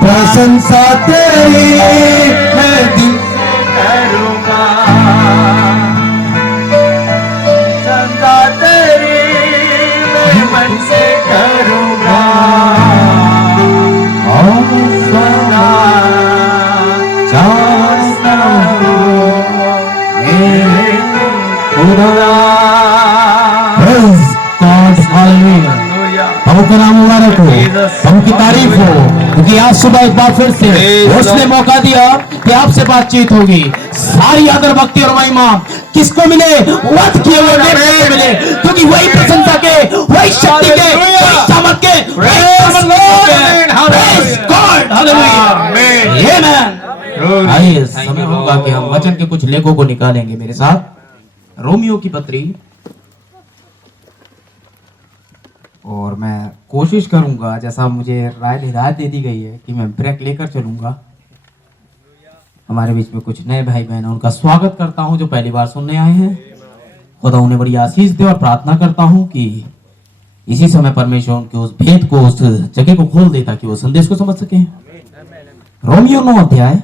प्रशंसा तेरी मैं दिल से करूंगा, प्रशंसा तेरी मैं मन से करूंगा, और सदा चाहता हूँ मेरे खुदा। Praise God, hallelujah. प्रभु का नाम मुबारक हो, प्रभु की तारीफ हो, क्योंकि आज सुबह एक बार फिर से उसने मौका दिया कि आपसे बातचीत होगी। सारी आदर भक्ति और महिमा किसको मिले? वध किए हुए व्यक्ति को मिले, क्योंकि वही प्रशंसा के, वही शक्ति के, वही सामर्थ के, आइए समय होगा कि हम वचन के कुछ लेखों को निकालेंगे मेरे साथ। रोमियो की पत्री, और मैं कोशिश करूंगा, जैसा मुझे राय हिदायत दे दी गई है, कि मैं ब्रेक लेकर चलूंगा। हमारे बीच में कुछ नए भाई बहन, उनका स्वागत करता हूं जो पहली बार सुनने आए हैं। खुदा उन्हें बड़ी आशीष दे, और प्रार्थना करता हूं कि इसी समय परमेश्वर उनके उस भेद को, उस जगह को खोल दे ताकि वो संदेश को समझ सके। रोमियो 9 अध्याय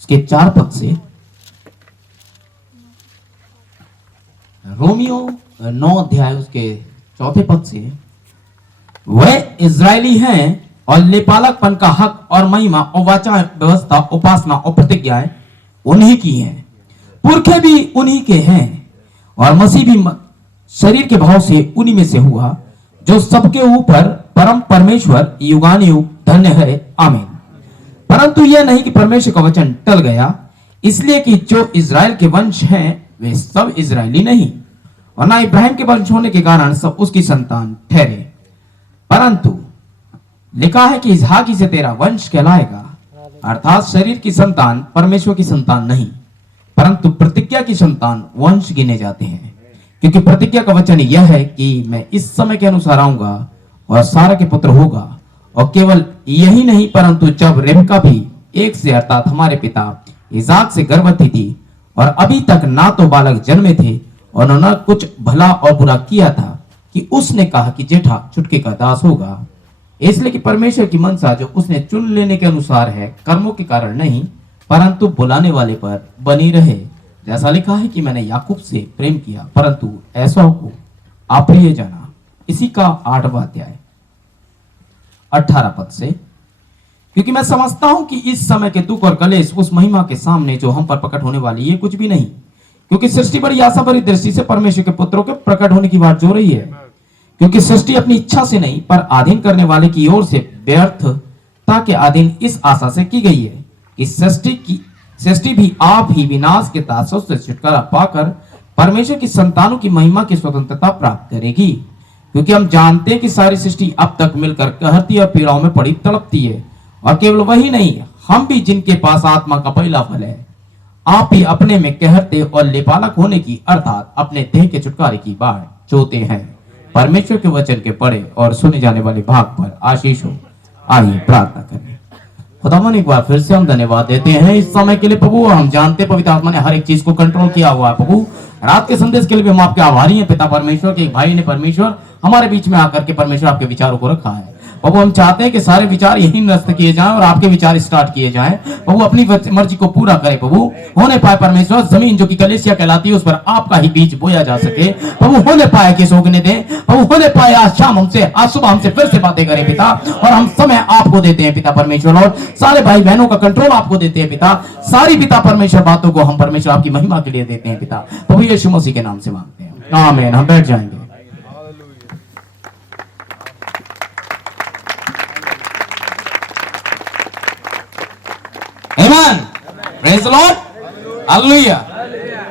उसके 4 पद से, रोमियो 9 अध्याय उसके 4 पद से, वह इजरायली हैं और लेपालकपन का हक और महिमा और वाचा व्यवस्था, उपासना और प्रतिज्ञाएं उन्हीं की हैं, पुरखे भी उन्हीं के हैं, और मसीह भी शरीर के भाव से उन्हीं में से हुआ, जो सबके ऊपर परम परमेश्वर युगानुयुग धन्य है, आमीन। परंतु यह नहीं कि परमेश्वर का वचन टल गया, इसलिए कि जो इजराइल के वंश हैं वे सब इजरायली नहीं, और ना इब्राहिम के वंश होने के कारण सब उसकी संतान ठहरे, परंतु लिखा है कि इसहाक ही से तेरा वंश कहलाएगा, अर्थात शरीर की संतान परमेश्वर की संतान नहीं, परंतु प्रतिज्ञा की संतान वंश गिने जाते हैं। क्योंकि प्रतिज्ञा का वचन यह है कि मैं इस समय के अनुसार आऊंगा और सारा के पुत्र होगा, और केवल यही नहीं, परंतु जब रेबका भी एक से, अर्थात हमारे पिता इसहाक से गर्भवती थी, और अभी तक ना तो बालक जन्मे थे और न कुछ भला और बुरा किया था, कि उसने कहा कि जेठा छुटके का दास होगा, इसलिए कि परमेश्वर की मनसा जो उसने चुन लेने के अनुसार है, कर्मों के कारण नहीं, परंतु बुलाने वाले पर बनी रहे। जैसा लिखा है कि मैंने याकूब से प्रेम किया, परंतु एसाव को अप्रिय जाना। इसी का 8वां अध्याय 18 पद से, क्योंकि मैं समझता हूं कि इस समय के दुख और कलेश उस महिमा के सामने जो हम पर प्रकट होने वाली है कुछ भी नहीं, क्योंकि सृष्टि बड़ी आशा भरी दृष्टि से परमेश्वर के पुत्रों के प्रकट होने की बात जो रही है। क्योंकि सृष्टि अपनी इच्छा से नहीं, पर अधीन करने वाले की ओर से व्यर्थता के अधीन इस आशा से की गई है कि सृष्टि भी आप ही विनाश के तासों से छुटकारा पाकर परमेश्वर की संतानों की महिमा की स्वतंत्रता प्राप्त करेगी। क्योंकि हम जानते हैं कि सारी सृष्टि अब तक मिलकर कहती और पीड़ाओं में पड़ी तड़पती है, और केवल वही नहीं, हम भी जिनके पास आत्मा का पहला फल है, आप ही अपने में कहते और लेपालक होने की, अर्थात अपने देह के छुटकारे की बाट जोते हैं। परमेश्वर के वचन के पढ़े और सुने जाने वाले भाग पर आशीष हो। आइए प्रार्थना करें। खुदावन एक बार फिर से हम धन्यवाद देते हैं इस समय के लिए प्रभु। हम जानते हैं पवित्र आत्मा ने हर एक चीज को कंट्रोल किया हुआ है प्रभु। रात के संदेश के लिए भी हम आपके आभारी हैं पिता परमेश्वर के। एक भाई ने परमेश्वर हमारे बीच में आकर के परमेश्वर आपके विचारों को रखा है प्रभु। हम चाहते हैं कि सारे विचार यही निरस्त किए जाएं और आपके विचार स्टार्ट किए जाएं प्रभु। अपनी मर्जी को पूरा करे प्रभु। होने पाए परमेश्वर जमीन जो कि कलीसिया कहलाती है उस पर आपका ही बीज बोया जा सके प्रभु। होने पाए कि सोगने दे प्रभु। होने पाए आज शाम हमसे, आज सुबह हमसे फिर से बातें करें पिता। और हम समय आपको देते हैं पिता परमेश्वर, और सारे भाई बहनों का कंट्रोल आपको देते हैं पिता। सारी पिता परमेश्वर बातों को हम परमेश्वर आपकी महिमा के लिए देते हैं पिता। प्रभु यीशु मसीह के नाम से मांगते हैं, आमीन। हम बैठ जाएंगे। आमीन, प्रेज़ द लॉर्ड, हालेलुया,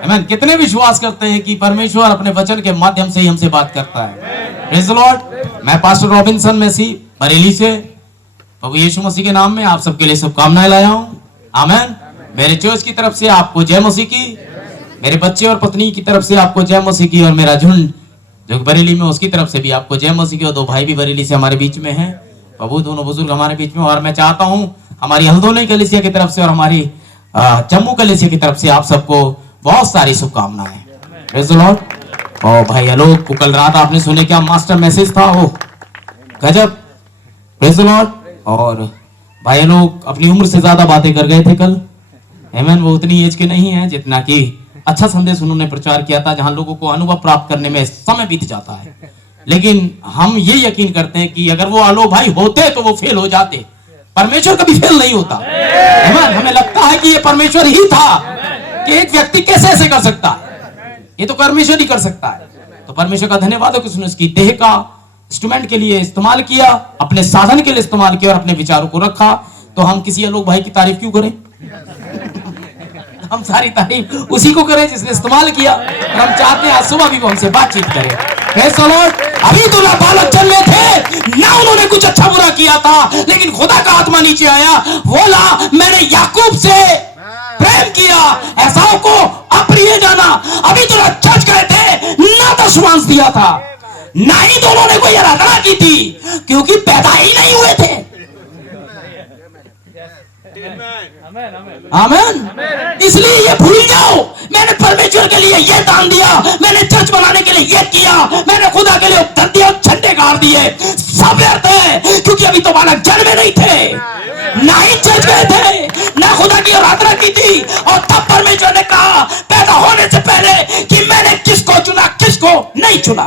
आमीन। कितने विश्वास करते हैं कि परमेश्वर अपने वचन के माध्यम से ही हमसे बात करता है। Praise the Lord. मैं पास्टर रॉबिन्सन मेसी बरेली से प्रभु यीशु मसीह के नाम में आप सबके लिए शुभकामनाएं लाया हूं। आमीन। मेरे चर्च की तरफ से आपको जय मसीह की, मेरे बच्चे और पत्नी की तरफ से आपको जय मसीह की, और मेरा झुंड जो बरेली में उसकी तरफ से भी आपको जय मसीह की। और 2 भाई भी बरेली से हमारे बीच में हैं प्रभु, दोनों बुजुर्ग हमारे बीच में। और मैं चाहता हूं हमारी हल्दोनी कलीसिया की तरफ से और हमारी जम्मू कलीसिया की तरफ से आप सबको बहुत सारी शुभकामनाएं। Praise the Lord. और भाई आलोक को कल रात आपने सुने क्या मास्टर मैसेज था, वो गजब, प्रेज़ द लॉर्ड। और भाई लोग अपनी उम्र से ज्यादा बातें कर गए थे कल, आमीन। वो उतनी एज के नहीं है जितना कि अच्छा संदेश उन्होंने प्रचार किया था, जहां लोगों को अनुभव प्राप्त करने में समय बीत जाता है। लेकिन हम ये यकीन करते हैं कि अगर वो आलोक भाई होते तो वो फेल हो जाते, परमेश्वर कभी फेल नहीं होता। आमीन। हमें लगता है कि ये परमेश्वर ही था कि एक व्यक्ति कैसे ऐसे कर सकता है, ये तो परमेश्वर ही कर सकता है। तो परमेश्वर का धन्यवाद है कि उसने उसकी देह का इंस्ट्रूमेंट के लिए इस्तेमाल किया, अपने साधन के लिए इस्तेमाल किया और अपने विचारों को रखा। तो हम किसी आलोक भाई की तारीफ क्यों करें? हम सारी तारीफ उसी को करें जिसने इस्तेमाल किया, और हम चाहते हैं आज सुबह भी वो हमसे बातचीत करें। Praise the Lord. अभी तो ना बालक जन्मे थे, ना उन्होंने कुछ अच्छा बुरा किया था, लेकिन खुदा का आत्मा नीचे आया, बोला मैंने याकूब से प्रेम किया, एसाव को अप्रिय जाना। अभी तो ना चर्च गए थे, ना दशमांश दिया था, ना ही दोनों ने कोई आराधना की थी, क्योंकि पैदा ही नहीं हुए थे। आमीन। इसलिए ये भूल जाओ, मैंने परमेश्वर के लिए ये दान दिया, मैंने चर्च बनाने के लिए ये किया, मैंने खुदा के लिए उपदेश दिया, झंडे गाड़ दिए, सब व्यर्थ है, क्योंकि अभी तो बालक जन्मे नहीं थे, ना ही चर्च गए थे, ना खुदा की आराधना की थी। और तब परमेश्वर ने कहा पैदा होने से पहले कि मैंने किसको चुना, किसको नहीं चुना।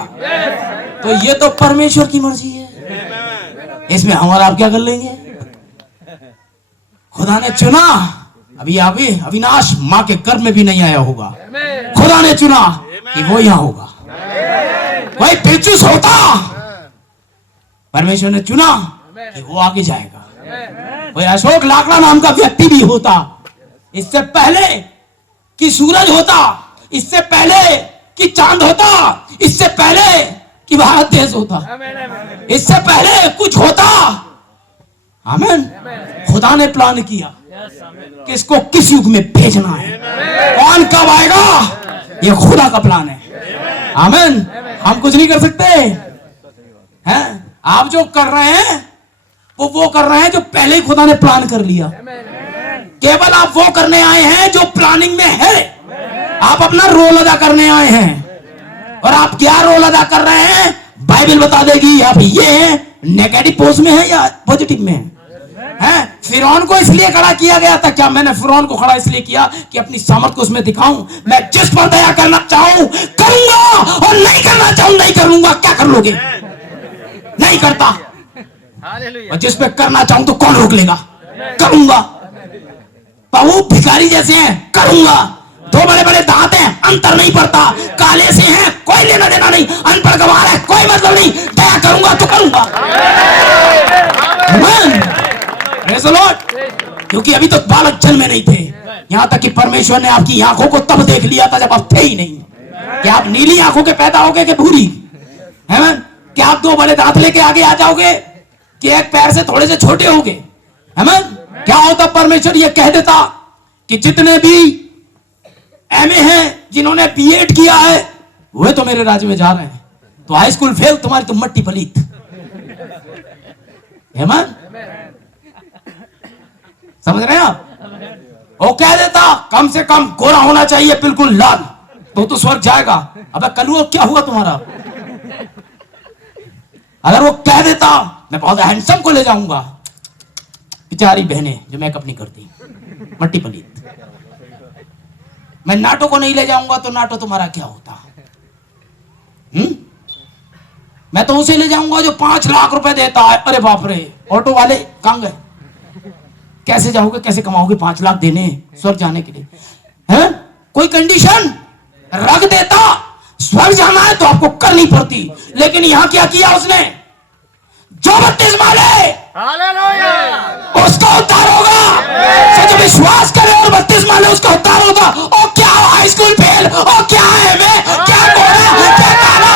तो ये तो परमेश्वर की मर्जी है, इसमें हमारा आप क्या कर लेंगे? खुदा ने चुना, अभी अविनाश मां के गर्भ में भी नहीं आया होगा, खुदा ने चुना कि वो यहां होगा। वही पेचुस होता, परमेश्वर ने चुना कि वो आगे जाएगा। कोई अशोक लाकड़ा नाम का व्यक्ति भी होता, इससे पहले कि सूरज होता, इससे पहले कि चांद होता, इससे पहले कि भारत देश होता, इससे पहले कुछ होता। आमीन। खुदा ने प्लान किया किसको किस युग में भेजना है, कौन कब आएगा, ये खुदा का प्लान है। आमीन। हम कुछ नहीं कर सकते हैं। आप जो कर रहे हैं वो कर रहे हैं जो पहले ही खुदा ने प्लान कर लिया। केवल आप वो करने आए हैं जो प्लानिंग में है। आप अपना रोल अदा करने आए हैं, और आप क्या रोल अदा कर रहे हैं बाइबल बता देगी। आप ये हैं नेगेटिव पोज में है या पॉजिटिव में है? फिरौन को इसलिए खड़ा किया गया था, क्या मैंने फिरौन को खड़ा इसलिए किया कि अपनी सामर्थ को उसमें दिखाऊं? मैं जिस पर दया करना चाहूं करूंगा, और नहीं करना चाहूं नहीं करूंगा। क्या कर लोगे? नहीं करता। और जिस पे करना चाहूं तो कौन रोक लेगा? करूंगा। वो भिखारी जैसे हैं, करूंगा। दो बड़े बड़े दांत हैं, अंतर नहीं पड़ता, काले से हैं, कोई लेना देना नहीं, अनपढ़ गवार है, कोई मतलब नहीं, दया करूंगा तो करूंगा। Praise the Lord. क्योंकि अभी तक बालक जन्मे नहीं थे, यहां तक कि परमेश्वर ने आपकी आंखों को तब देख लिया था जब आप थे ही नहीं, कि आप नीली आंखों के पैदा होगे कि भूरी, है ना? कि आप दो बड़े दांत लेके आगे आ जाओगे कि एक पैर से थोड़े से छोटे होगे, है ना? क्या होता परमेश्वर ये कह देता कि जितने भी एमए हैं, जिन्होंने बीएड किया है, वे तो मेरे राज्य में जा रहे हैं, तो हाई स्कूल फेल, तुम्हारी तो मट्टी पलीत। हेमन, समझ रहे हैं आप? वो कह देता कम से कम गोरा होना चाहिए, बिल्कुल लाल, तो स्वर्ग जाएगा। अबे कलू क्या हुआ तुम्हारा? अगर वो कह देता मैं बहुत हैंडसम को ले जाऊंगा, बेचारी बहनें जो मेकअप नहीं करती, मट्टी पलीत। मैं नाटो को नहीं ले जाऊंगा तो नाटो तुम्हारा क्या होता? मैं तो उसे ले जाऊंगा जो 5 लाख रुपए देता है। अरे बाप रे, ऑटो वाले कहां गए? कैसे जाओगे, कैसे कमाओगे 5 लाख देने स्वर्ग जाने के लिए? हैं? कोई कंडीशन रख देता, स्वर्ग जाना है तो आपको करनी पड़ती। लेकिन यहां क्या किया उसने? जो बपतिस्मा ले उसका उद्धार होगा। जो विश्वास करे और बपतिस्मा ले उसका उद्धार होगा। और क्या हाई स्कूल फेल, और क्या है मैं, क्या गोरा, क्या काला,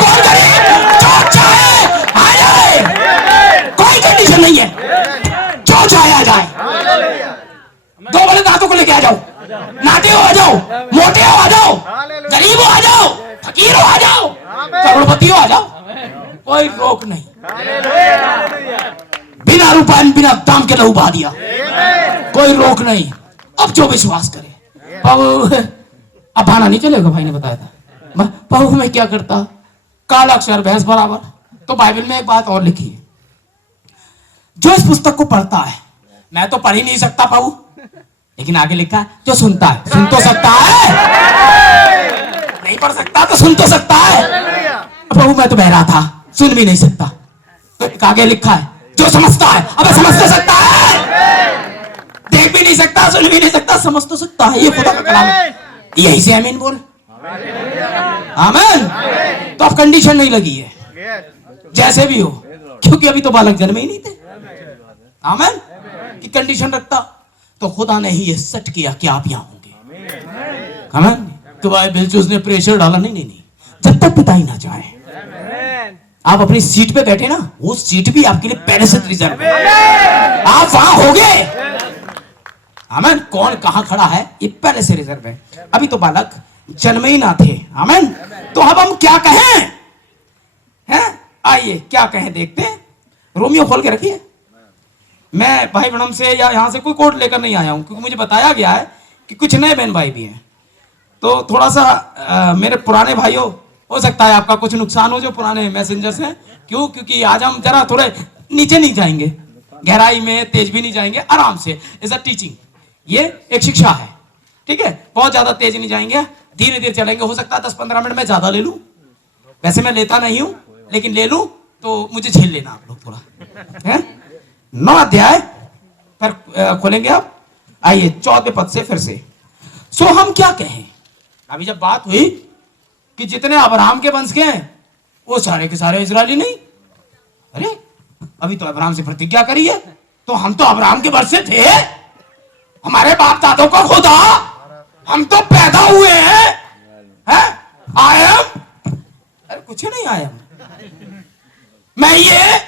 कौन गरीब, जो चाहे आ जाए, कोई कंडीशन नहीं है, जो चाहे आ जाए। दो बड़े दांतों को लेके आ जाओ, नाटे हो आ जाओ, मोटे हो आ जाओ, गरीब हो आ जाओ, फकीर हो आ जाओ, करोड़पति हो आ जाओ, कोई रोक नहीं। बिना रुपए बिना दाम के लहू बहा दिया, कोई रोक नहीं। अब जो विश्वास करे। अब भाना नहीं चलेगा, भाई ने बताया था। पाऊ में क्या करता? काला अक्षर भैंस बराबर, तो बाइबल में एक बात और लिखी है, जो इस पुस्तक को पढ़ता है, मैं तो पढ़ ही नहीं सकता पाऊ, लेकिन आगे लिखा है जो सुनता है, सुन तो सकता है, नहीं पढ़ सकता तो सुन तो सकता है। प्रभु मैं तो बहरा था, सुन भी नहीं सकता, तो एक आगे लिखा है जो समझता है, अबे समझ तो सकता है, देख भी नहीं सकता, सुन भी नहीं सकता, समझ तो सकता है। ये खुदा का कलाम है, यही से आमीन बोल, आमीन। तो अब कंडीशन नहीं लगी है, जैसे भी हो, क्योंकि अभी तो बालक जन्मे ही नहीं थे, आमीन, कि कंडीशन रखता तो खुदा ने ही ये सेट किया कि आप यहां होंगे, आमीन। तो बाइबल से उसने प्रेशर डाला, नहीं नहीं नहीं, जब तक पिता ही ना चाहे। आप अपनी सीट पे बैठे ना, वो सीट भी आपके लिए पहले से रिजर्व है, आप वहां होगे, आमीन। कौन कहां खड़ा है ये पहले से रिजर्व है, अभी तो बालक जन्मे ही ना थे, आमीन। तो अब हम क्या कहें, हैं, आइए क्या कहें देखते हैं। रोमियो खोल के रखिए। मैं भाई ब्रह्म से या यहां से कोई कोट लेकर नहीं आया हूं, क्योंकि मुझे बताया गया है कि कुछ नए बहन भाई भी हैं, तो थोड़ा सा मेरे पुराने भाइयों, हो सकता है आपका कुछ नुकसान हो जो पुराने मैसेंजर्स हैं। क्यों? क्योंकि आज हम जरा थोड़े नीचे नहीं जाएंगे, गहराई में तेज भी नहीं जाएंगे, आराम से, इज अ टीचिंग, ये एक शिक्षा है, ठीक है। बहुत ज्यादा तेज नहीं जाएंगे, धीरे धीरे चलेंगे। हो सकता है 10-15 मिनट में ज्यादा ले लूं, वैसे मैं लेता नहीं हूं, लेकिन ले लूं तो मुझे झेल लेना आप लोग थोड़ा, है। 9 अध्याय पर खोलेंगे आप, आइए 14वें पद से फिर से। सो हम क्या कहें, अभी जब बात हुई कि जितने अब्राहम के वंश के हैं वो सारे के सारे इजरायली नहीं, अरे अभी तो अब्राहम से प्रतिज्ञा करी है, तो हम तो अब्राहम के वंश से थे, हमारे बाप दादों को खुदा, हम तो पैदा हुए हैं, आई एम, अरे कुछ नहीं आई एम, मैं ये,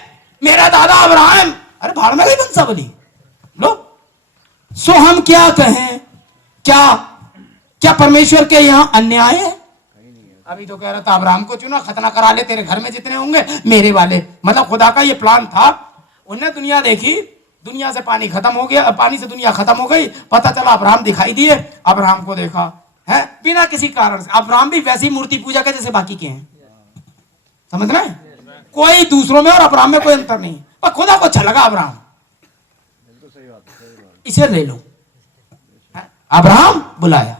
मेरा दादा अब्राहम, अरे भाड़ में गई वंशावली लो। सो हम क्या कहें, क्या क्या परमेश्वर के यहां अन्याय है? अभी तो कह रहा था अब्राहम को चुना, खतना करा ले, तेरे घर में जितने होंगे मेरे वाले, मतलब खुदा का ये प्लान था। उन्हें दुनिया देखी, दुनिया से पानी खत्म हो गया, पानी से दुनिया खत्म हो गई, पता चला अब्राहम दिखाई दिए, अब्राहम को देखा है बिना किसी कारण से। अब्राहम भी वैसी मूर्ति पूजा के जैसे बाकी के हैं, समझ रहे हैं, कोई दूसरों में और अब्राहम में कोई अंतर नहीं, पर खुदा को अच्छा लगा अब्राहम, इसे ले लो। अब्राहम बुलाया,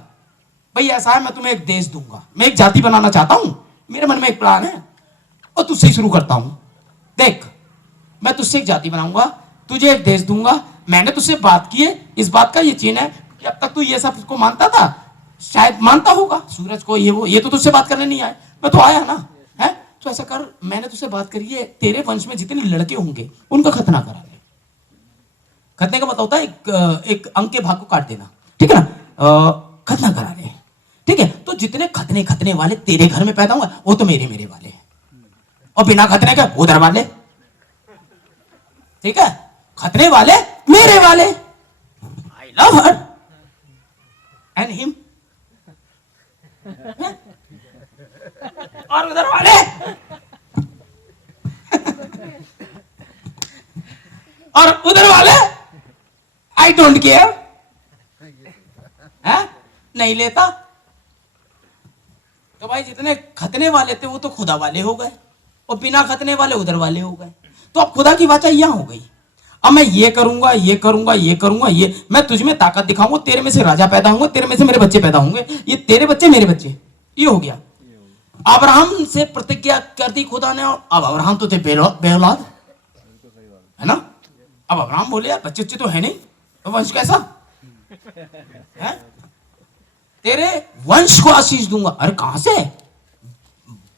भाई ऐसा है, मैं तुम्हें एक देश दूंगा, मैं एक जाति बनाना चाहता हूं, मेरे मन में एक प्लान है, और तुझसे ही शुरू करता हूं। देख, मैं तुझसे एक जाति बनाऊंगा, तुझे एक देश दूंगा। मैंने तुझसे बात की है, इस बात का ये चीन है कि अब तक तू ये सब को मानता था, शायद मानता होगा, सूरज को, ये वो, ये तो तुझसे बात करने नहीं आया, मैं तो आया ना, है। तो ऐसा कर, मैंने तुझसे बात करी है, तेरे वंश में जितने लड़के होंगे उनका खतना करा ले। खतने का मतलब होता है एक अंक के भाग को काट देना, ठीक है ना, खतना करा ले, ठीक है। तो जितने खतने वाले तेरे घर में पैदा होंगे वो तो मेरे वाले हैं, और बिना खतने के उधर वाले, ठीक है। खतने वाले मेरे वाले, I love her and him, और उधर वाले और उधर वाले आई डोंट केयर, नहीं लेता। तो भाई जितने खतने वाले थे वो तो खुदा वाले हो गए, और बिना खतने वाले उधर वाले हो गए। तो अब खुदा की वाचा यहां हो गई, अब मैं ये करूंगा, ये करूंगा, ये करूंगा, ये मैं तुझ में ताकत दिखाऊंगा, तेरे में से राजा पैदा होंगे, तेरे में से मेरे बच्चे पैदा होंगे, ये तेरे बच्चे मेरे बच्चे, ये हो गया। अब्राहम से प्रतिज्ञा कर दी खुदा ने, और अब अब्राहम तो थे बेऔलाद, है ना। अब अब्राहम बोले यार बच्चे तो है नहीं, तो वंश कैसा है, तेरे वंश को आशीष दूंगा। अरे कहां से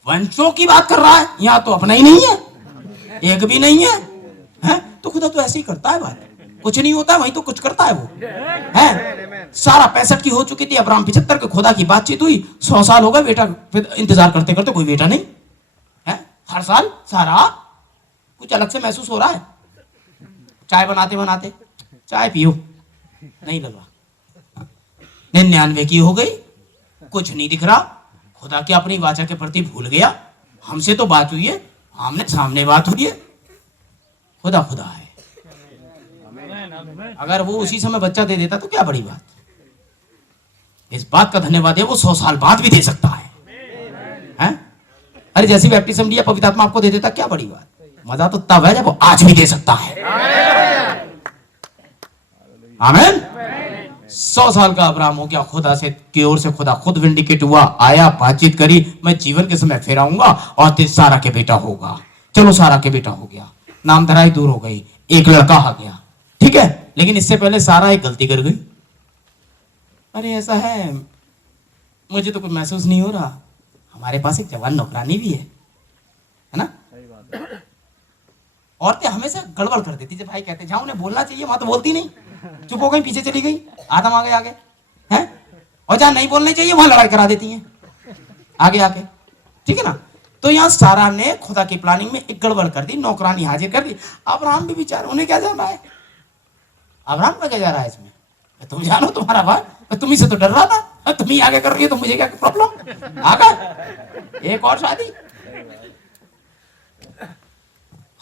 वंशों की बात कर रहा है, यहां तो अपना ही नहीं है, एक भी नहीं है, हैं? तो खुदा तो ऐसे ही करता है बात, कुछ नहीं होता है वहीं तो कुछ करता है वो, है। सारा 65 की हो चुकी थी, अब्राहम 75 के, खुदा की बातचीत हुई, 100 साल हो गए, बेटा इंतजार करते करते कोई बेटा नहीं है। हर साल सारा कुछ अलग से महसूस हो रहा है, चाय बनाते बनाते चाय पियो नहीं लगा, 99 की हो गई, कुछ नहीं दिख रहा, खुदा की अपनी वाचा के प्रति भूल गया। हमसे तो बात हुई है, आमने सामने बात हुई है, खुदा खुदा है। अगर वो उसी समय बच्चा दे देता तो क्या बड़ी बात, इस बात का धन्यवाद है वो 100 साल बाद भी दे सकता है? अरे जैसी बैप्टिज्म लिया पवित्र आत्मा आपको दे देता, क्या बड़ी बात। मजा तो तब है जब वो आज भी दे सकता है। आमीन। 100 साल का अब्राहम हो गया, खुदा से की ओर से खुदा खुद विंडिकेट हुआ, आया, बातचीत करी, मैं जीवन के समय फिर आऊंगा और तेरे सारा के बेटा होगा। चलो सारा के बेटा हो गया, नाम धराई दूर हो गई, एक लड़का आ गया, ठीक है। लेकिन इससे पहले सारा एक गलती कर गई। अरे ऐसा है, मुझे तो कुछ महसूस नहीं हो रहा, हमारे पास एक जवान नौकरानी भी है ना। औरतें हमेशा गड़बड़ कर देती, जब भाई कहते जहां उन्हें बोलना चाहिए वहां तो बोलती नहीं, चुप हो गई, पीछे चली गई, आदम आगे आगे हैं, और जहां नहीं बोलनी चाहिए वहां लड़ाई करा देती हैं आगे आके, ठीक है ना। तो यहाँ सारा ने खुदा की प्लानिंग में एक गड़बड़ कर दी, नौकरानी हाजिर कर दी। अब्राहम भी बेचारे, उन्हें क्या जाना है, अब्राहम का क्या जा रहा है इसमें, तुम जानो तुम्हारा भाई, तुम ही से तो डर रहा था, तुम ही आगे कर रही हो तो मुझे क्या प्रॉब्लम, आगे एक और शादी।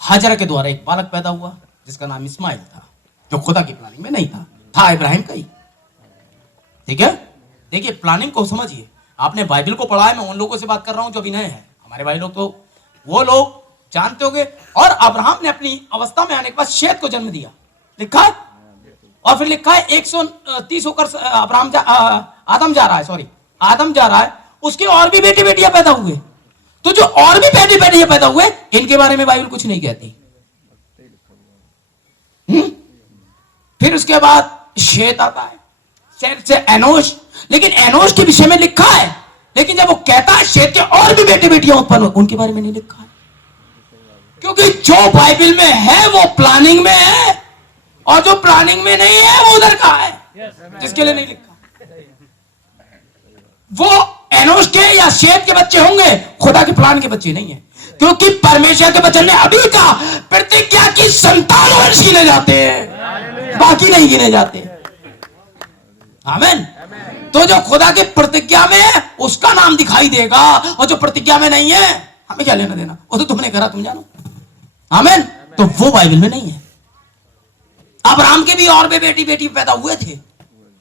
हाजरा के द्वारा एक बालक पैदा हुआ जिसका नाम इस्माइल था, जो खुदा की प्लानिंग में नहीं था इब्राहिम का ही, ठीक है। देखिए प्लानिंग को समझिए, आपने बाइबल को पढ़ा है, मैं उन लोगों से बात कर रहा हूं जो अभी नए हैं, हमारे भाई लोग तो वो लोग जानते होंगे। और अब्राहम ने अपनी अवस्था में आने के बाद शेत को जन्म दिया, लिखा है, और फिर लिखा है 130 होकर आदम जा रहा है, उसके और भी बेटे बेटियां पैदा हुए। तो जो और भी बेटे बेटियां पैदा हुए, इनके बारे में बाइबल कुछ नहीं कहती। फिर उसके बाद शेत आता है, शेत से एनोश, लेकिन एनोश के विषय में लिखा है, लेकिन जब वो कहता है शेत के और भी बेटे बेटियां उत्पन्न हुए, उनके बारे में नहीं लिखा है। क्योंकि जो बाइबल में है वो प्लानिंग में है, और जो प्लानिंग में नहीं है वो उधर का है, जिसके लिए नहीं लिखा। वो एनोश के या शेत के बच्चे होंगे, खुदा के प्लान के बच्चे नहीं है, क्योंकि परमेश्वर के वचन ने अभी का प्रतिज्ञा की संतान वंश गिने जाते हैं, बाकी नहीं गिने जाते। आमीन। तो जो खुदा की प्रतिज्ञा में है उसका नाम दिखाई देगा, और जो प्रतिज्ञा में नहीं है हमें क्या लेना देना, वो तो तुमने करा तुम जानो। आमीन। तो वो बाइबल में नहीं है। अब्राहम के भी और भी बेटी बेटी पैदा हुए थे,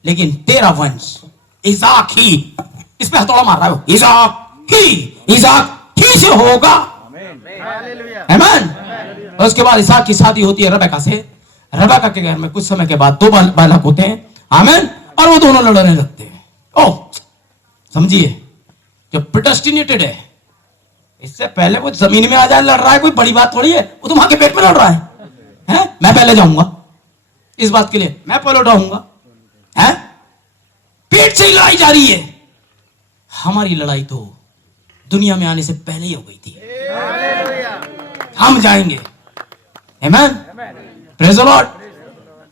लेकिन तेरा वंश इसाक ही, इस पे हथौड़ा मार रहा है, इसाक ही से होगा। आमीन। उसके बाद इसाक की शादी होती है रबेका से, रबेका के घर में कुछ समय के बाद 2 बालक होते हैं। आमीन। और वो दोनों लड़ने लगते हैं। ओह समझिए, जो प्रेडेस्टिनेटेड है, इससे पहले वो जमीन में आ जाए लड़ रहा है, कोई बड़ी बात थोड़ी है, वो तो वहां के पेट में लड़ रहा है? मैं पहले जाऊंगा इस बात के लिए, मैं पहले उठाऊंगा, है पेट से ही लड़ाई जारी है। हमारी लड़ाई तो दुनिया में आने से पहले ही हो गई थी, हम जाएंगे। आमीन। Praise the Lord.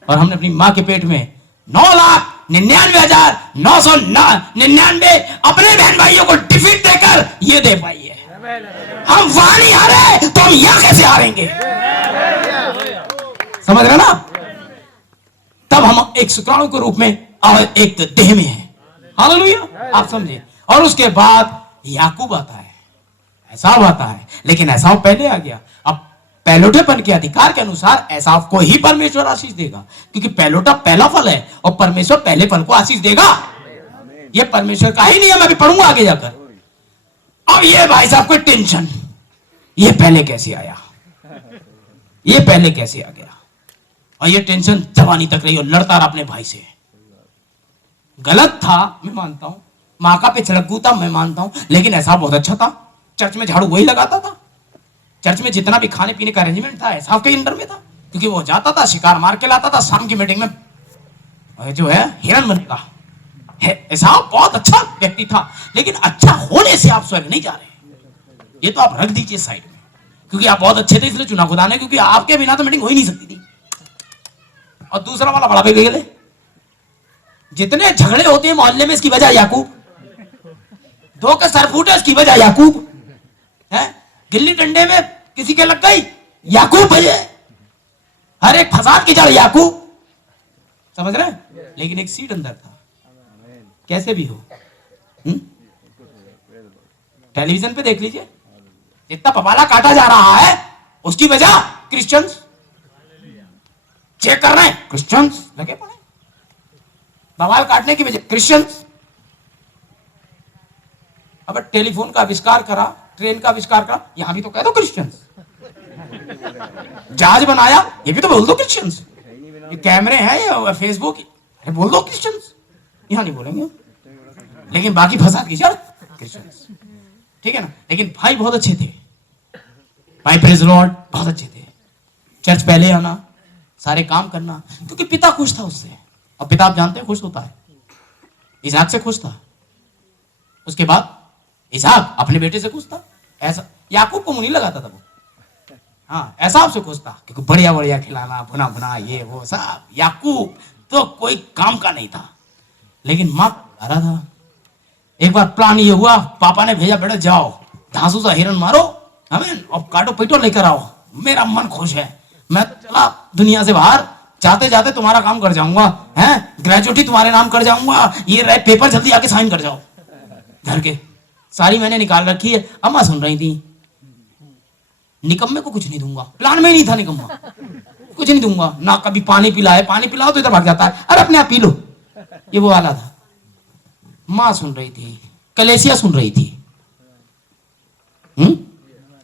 और हमने अपनी मां के पेट में 9,99,999 अपने बहन भाइयों को डिफीट देकर ये दे पाई है। हम वहां नहीं हारे तो हम यहां कैसे हारेंगे? समझ रहे ना? तब हम एक शुक्राणु के रूप में और एक देह में है। हालेलुया। आप समझे। और उसके बाद याकूब आता है, एसाव आता है, लेकिन एसाव पहले आ गया। अब पहलोठेपन के अधिकार के अनुसार एसाव को ही परमेश्वर आशीष देगा, क्योंकि पहलोटा पहला फल है और परमेश्वर पहले फल को आशीष देगा। ये परमेश्वर का ही नियम, अभी पढ़ूंगा आगे जाकर। अब ये भाई साहब कोई टेंशन, ये पहले कैसे आया, ये पहले कैसे आ गया, और ये टेंशन जवानी तक रही और लड़ता रहा अपने भाई से। गलत था मैं मानता हूं, माँ का पे छिड़कू था मैं मानता हूं, लेकिन ऐसा बहुत अच्छा था। चर्च में झाड़ू वही लगाता था, चर्च में जितना भी खाने पीने का अरेंजमेंट था ऐसा के अंडर में था, क्योंकि वो जाता था शिकार मार के लाता था, शाम की मीटिंग में जो है हिरन बनेगा। ऐसा बहुत अच्छा व्यक्ति था, लेकिन अच्छा होने से आप स्वर्ग नहीं जा रहे, ये तो आप रख दीजिए साइड में, क्योंकि आप बहुत अच्छे थे इसलिए चुना खुदा ने, क्योंकि आपके बिना तो मीटिंग हो ही नहीं सकती थी। और दूसरा वाला बड़ा पे गए, जितने झगड़े होते हैं मोहल्ले में इसकी वजह याकूब, 2 के सर फूटे इसकी वजह याकूब है, गिल्ली डंडे में किसी के लग गई याकूब भजे, हर एक फसाद की जड़ याकूब। समझ रहे हैं? लेकिन एक सीड अंदर था, कैसे भी हो। टेलीविजन पे देख लीजिए, इतना पपाला काटा जा रहा है, उसकी वजह क्रिश्चियंस चेक कर रहे हैं, क्रिश्चियंस लगे पड़े बवाल काटने की वजह क्रिश्चियंस। अब टेलीफोन का आविष्कार करा ट्रेन का आविष्कार करा, यहां भी तो कह दो क्रिश्चियंस। जहाज बनाया, ये भी तो बोल दो क्रिश्चियंस। ये कैमरे हैं, ये फेसबुक, अरे बोल दो क्रिश्चियंस। यहां नहीं बोलेंगे, लेकिन बाकी फसाद की जड़ क्रिश्चियंस, ठीक है ना। लेकिन भाई बहुत अच्छे थे, भाई प्रेज लॉर्ड बहुत अच्छे थे। चर्च पहले आना, सारे काम करना, क्योंकि पिता खुश था उससे। और पिता आप जानते हैं खुश होता है, इसहाक से खुश था। उसके बाद इसहाक अपने बेटे से खुश था। ऐसा याकूब को मुंह नहीं लगाता था वो, हाँ एसाव से खुश था, क्योंकि बढ़िया बढ़िया खिलाना, भुना भुना ये वो सब। याकूब तो कोई काम का नहीं था, लेकिन माँ आ रहा था। एक बार प्लान ये हुआ, पापा ने भेजा, बेटा जाओ धांसू सा हिरन मारो हमें और काटो पीटो लेकर आओ, मेरा मन खुश है। मैं चला दुनिया से बाहर, जाते जाते तुम्हारा काम कर जाऊंगा, हैं ग्रेजुएटी तुम्हारे नाम कर जाऊंगा, ये रहे पेपर, जल्दी आके साइन कर जाओ। घर के सारी मैंने निकाल रखी है। अम्मा सुन रही थी, निकम्मे को कुछ नहीं दूंगा, प्लान में ही नहीं था निकम्मा, कुछ नहीं दूंगा ना। कभी पानी पिलाए, पानी पिलाओ तो इधर भाग जाता है, अरे अपने आप पी लो, ये वो वाला था। माँ सुन रही थी, कलेसिया सुन रही थी।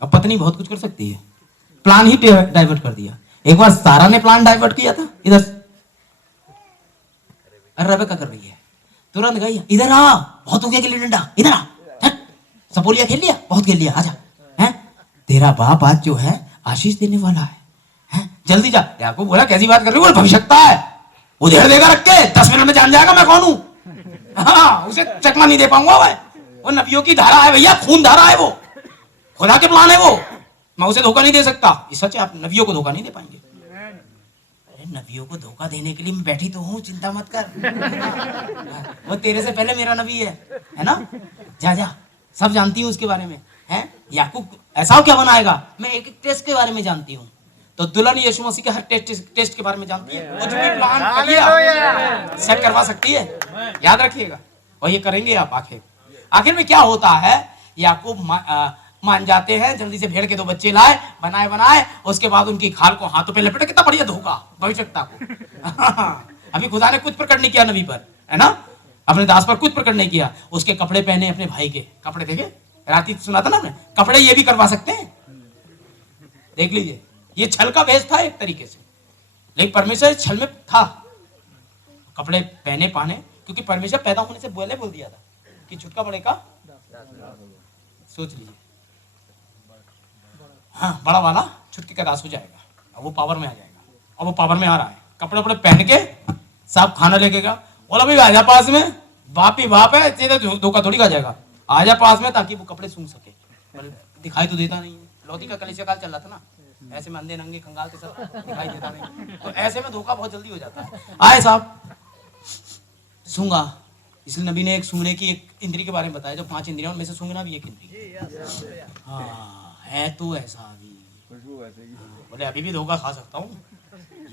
अब पत्नी बहुत कुछ कर सकती है, प्लान ही डाइवर्ट कर दिया। एक बार सारा ने प्लान डाइवर्ट किया था इधर, अरे रेबेका कर रही है, तुरंत गई, इधर आ, बहुत हो गया गिल्ली डंडा, इधर आ, सपोलिया खेल लिया, बहुत खेल लिया, आजा, हैं तेरा बाप आज जो है आशीष देने वाला है, हैं जल्दी जा। याकूब बोला कैसी बात कर रही हो, भविष्यता है, उधेड़ देगा रख के, 10 मिनट में जान जाएगा मैं कौन हूं। हाँ उसे चकमा नहीं दे पाऊंगा, वो नबियों की धारा है भैया, खून धारा है, वो खुदा के प्लान है, वो मैं उसे धोखा नहीं दे सकता। ये सच है, आप नबियों को धोखा नहीं दे पाएंगे। अरे नबियों को धोखा देने के लिए मैं बैठी तो हूँ, चिंता मत कर। वो तेरे से पहले मेरा नबी है ना, जा जा, सब जानती हूँ उसके बारे में। है याकूब ऐसा क्या बनाएगा, मैं एक एक टेस्ट के बारे में जानती हूँ। तो दुल्हन यीशु मसीह के हर टेस्ट के बारे में जानती है, कुछ भी प्लान सेट करवा सकती है, याद रखिएगा। और ये करेंगे आप। आखिर में क्या होता है, याकूब मान जाते हैं, जल्दी से भेड़ के 2 बच्चे लाए, बनाए, उसके बाद उनकी खाल को हाथों पे लपेटे। कितना बढ़िया धोखा भविष्यता को। अभी खुदा ने कुछ प्रकट नहीं किया नबी पर, है ना, अपने दास पर कुछ प्रकट नहीं किया। उसके कपड़े पहने, अपने भाई के कपड़े देखे, राती सुना था ना हमने, कपड़े ये भी करवा सकते हैं, देख लीजिए। ये छल का भेष था एक तरीके से, लेकिन परमेश्वर छल में था। कपड़े पहने पाने, क्योंकि परमेश्वर पैदा होने से बोल दिया था कि छुटका बड़े का सोच लीजिए, हाँ बड़ा वाला छुटके का दास हो जाएगा, और वो पावर में आ जाएगा। और वो पावर में आ रहा है, कपड़े वपड़े पहन के साहब खाना लेके गया, बोला भाई आजा पास में, बाप ही बाप है, सीधा धोखा थोड़ी खा जाएगा, आजा पास में ताकि वो कपड़े सूंघ सके। दिखाई तो देता नहीं है, लौती का कलेसिया काल चल रहा था ना, ऐसे में अंधे नंगे कंगाल के सब दिखाई देता नहीं, तो ऐसे में धोखा बहुत जल्दी हो जाता है। आए साहब सूंघा, इसलिए नबी ने एक सूंघने की एक इंद्री के बारे में बताया, जो 5 इंद्रियों में से सूंघना भी एक इंद्री। हाँ है तो ऐसा भी, बोले अभी भी धोखा खा सकता हूँ।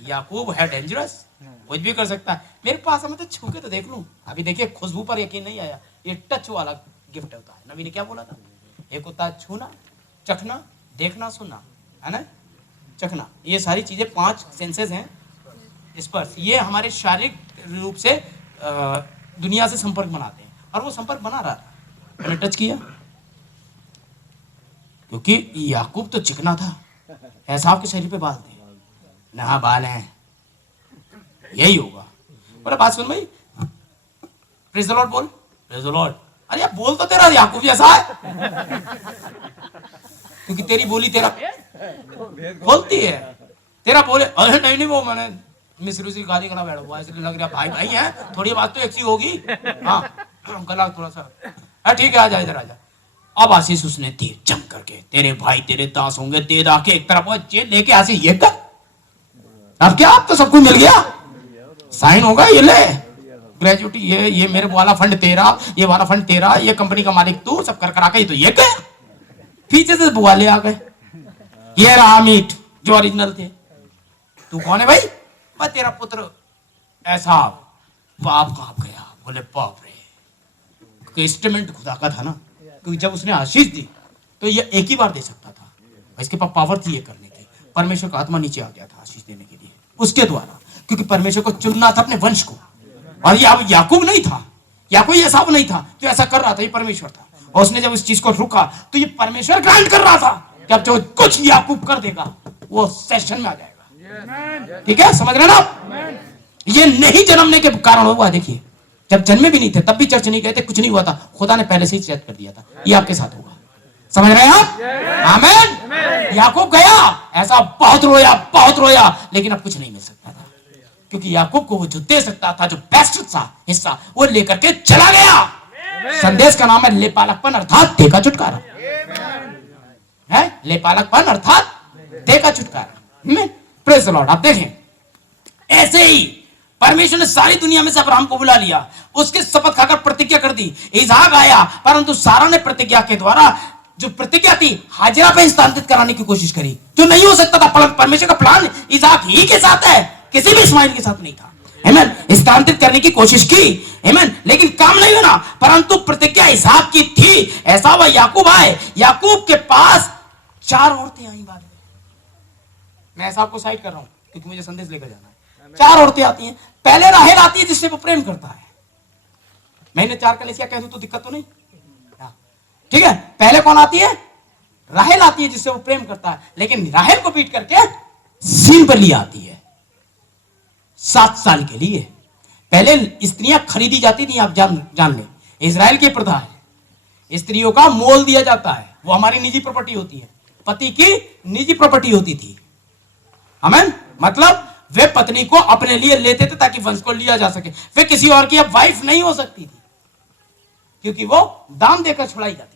याकूब है डेंजरस, कुछ भी कर सकता है। मेरे पास हमें तो छू के तो देख लूं। अभी देखिए खुशबू पर यकीन नहीं आया, ये टच वाला गिफ्ट होता है। नबी ने क्या बोला था, एक होता है छूना, चखना, देखना, सुनना, है ना, चखना, ये सारी चीजें 5 सेंसेस हैं। स्पर्श, ये हमारे शारीरिक रूप से दुनिया से संपर्क बनाते हैं, और वो संपर्क बना रहा था। मैंने टच किया, क्योंकि याकूब तो चिकना था, एसाव के शरीर पे बाल थे, ना बाल हैं, यही होगा। बोले बात सुन भाई, प्रेज़ द लॉर्ड बोल, प्रेज़ द लॉर्ड। अरे यार बोल तो तेरा याकूब जैसा है, क्योंकि तेरी बोली तेरा बोलती है, तेरा बोले। अरे नहीं वो मैंने मिस्री गाली गला बैठा हुआ, इसलिए लग रहा भाई भाई है, थोड़ी बात तो ऐसी होगी, हाँ गला थोड़ा सा, ठीक है आजा इधर आजा। अब आशीष उसने तीर जम करके, तेरे भाई तेरे दास होंगे, दे दा के एक तरफ लेके आशीष ये कर, अब क्या आप तो सबको मिल गया, साइन होगा, ये ले ग्रेजुएटी, ये मेरे वाला फंड तेरा, ये वाला फंड तेरा, ये कंपनी का मालिक तू, सब कर करा के तो ये क्या, पीछे से बुआ ले आ गए, ये रहा मीट जो ओरिजिनल थे। तू कौन है भाई, मैं तेरा पुत्र ऐसा। बाप कांप गया, बोले बाप रे, इंस्ट्रूमेंट खुदा का था ना, क्योंकि जब उसने आशीष दी तो ये एक ही बार दे सकता था, इसके पास पावर थी ये करने की। परमेश्वर का आत्मा नीचे आ गया था आशीष देने के लिए उसके द्वारा, क्योंकि परमेश्वर को चुनना था अपने वंश को। और ये अब याकूब नहीं था, याकूब एसाव नहीं था जो ऐसा कर रहा था, ये परमेश्वर था। और उसने जब इस चीज को रुका तो ये परमेश्वर ग्रांट कर रहा था कि अब जो कुछ याकूब कर देगा वो सेशन में आ जाएगा। ठीक है, समझ रहे ना आप? ये नहीं जन्मने के कारण हुआ। देखिए, जब जन्मे भी नहीं थे तब भी चर्च नहीं गए थे, कुछ नहीं हुआ था, खुदा ने पहले से ही चेक कर दिया था ये आपके साथ होगा। समझ रहे हैं आप? आमीन। याकूब गया, ऐसा बहुत रोया, लेकिन अब कुछ नहीं मिल सकता था, क्योंकि याकूब को वो जो दे सकता था, जो बेस्ट सा हिस्सा, वो लेकर के चला गया। संदेश का नाम है लेपालकपन अर्थात दे का छुटकारा। है लेपालकपन अर्थात दे का छुटकारा। Praise the Lord. आप देखें, ऐसे ही परमेश्वर ने सारी दुनिया में से अब्राहम को बुला लिया, उसके शपथ खाकर प्रतिज्ञा कर दी। इसहाक आया, परंतु सारा ने प्रतिज्ञा के द्वारा जो प्रतिज्ञा थी हाजिरा पे स्थानांतरित कराने की कोशिश करी, जो नहीं हो सकता था। परमेश्वर का प्लान इसहाक ही के साथ है, किसी भी इस्माइल के साथ नहीं था। आमीन। स्थानांतरित करने की कोशिश की, आमीन, लेकिन काम नहीं बना। परंतु प्रतिज्ञा इसहाक की थी। ऐसा हुआ याकूब आए, याकूब के पास 4 औरतें आई। बाद में मैं ऐसा आपको साइड कर रहा हूं क्योंकि मुझे संदेश लेकर जाना है। 4 औरतें आती हैं। पहले राहेल आती है जिससे वो प्रेम करता है। मैंने 4 कलीसिया कह दूं तो दिक्कत तो नहीं? ठीक है, पहले कौन आती है? राहेल आती है जिससे वो प्रेम करता है, लेकिन राहेल को पीट करके सीन पर लिया आती है 7 साल के लिए। पहले स्त्रियां खरीदी जाती थी, आप जान लें, इजराइल की प्रथा है, स्त्रियों का मोल दिया जाता है, वो हमारी निजी प्रॉपर्टी होती है, पति की निजी प्रॉपर्टी होती थी। आमीन। मतलब वे पत्नी को अपने लिए लेते थे ताकि वंश को लिया जा सके। वे किसी और की अब वाइफ नहीं हो सकती थी, क्योंकि वो दान देकर छुड़ाई जाती थी।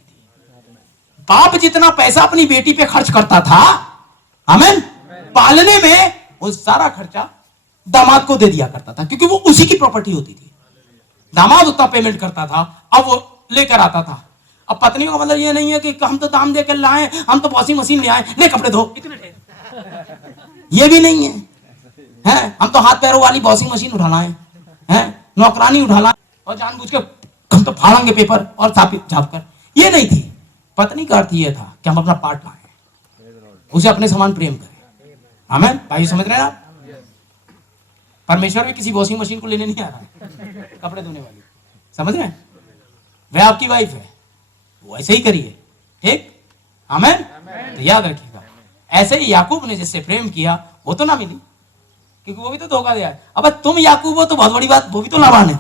बाप जितना पैसा अपनी बेटी पे खर्च करता था, आमीन, पालने में, वो सारा खर्चा दामाद को दे दिया करता था, क्योंकि वो उसी की प्रॉपर्टी होती थी। दामाद उतना पेमेंट करता था, अब वो लेकर आता था। अब पत्नियों का मतलब ये नहीं है कि हम तो दाम देकर लाए, हम तो वॉशिंग मशीन ले आए, ले कपड़े धो, इतने ये भी नहीं है, हैं? हम तो हाथ पैरों वाली वॉशिंग मशीन उठा लाए हैं, नौकरानी उठा लाए, और जानबूझ के हम तो फाड़ेंगे पेपर और छाप कर। ये नहीं थी। पत्नी का अर्थ ये था कि हम अपना पार्ट लाए, उसे अपने समान प्रेम करें। आमीन। भाई समझ रहे हैं आप? परमेश्वर भी किसी वॉशिंग मशीन को लेने नहीं आ रहा है, कपड़े धोने वाली। समझ रहे हैं? वह आपकी वाइफ है, वो ऐसे ही करिए। ठीक? आमीन। तो याद रखिएगा, ऐसे ही याकूब ने जिससे प्रेम किया वो तो ना मिली, क्योंकि वो भी तो धोखा दिया। अब तुम याकूब हो तो बहुत बड़ी बात, वो भी तो लावान है।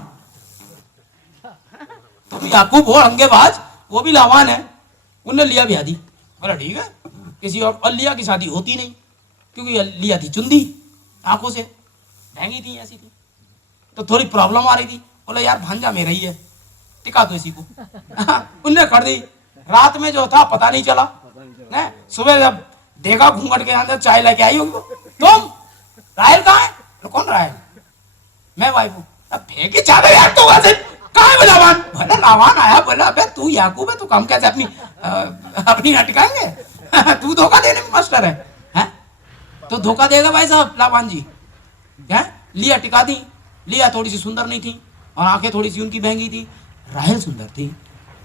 तुम याकूब हो अंगेबाज, वो भी लावान है। उन्हें लिया भी आदि, बोला ठीक है, किसी और लिया की शादी होती नहीं, क्योंकि लिया थी चुंदी, आंखों से महंगी थी, ऐसी थी, तो थोड़ी प्रॉब्लम आ रही थी। बोला यार भांजा मेरा ही है, टिका दो इसी को। उनने कर दी। रात में जो था पता नहीं चला, सुबह जब देखा घूंघट के अंदर चाय लेके आई होगी, तुम राहेल कहाँ है? तो कौन राहेल? मैं वाइफ हूँ। अब फेंकी चादर यार, तू वैसे कहाँ है लावान? बोला लावान आया, बोला अबे तू याकूब है, तू काम कैसे अपनी हटकाएंगे? तू धोखा देने में मास्टर है? तो धोखा देगा भाई साहब लावान जी। क्या लिया टिका दी। लिया थोड़ी सी सुंदर नहीं थी और आंखें थोड़ी सी उनकी महंगी थी। राहेल सुंदर थी,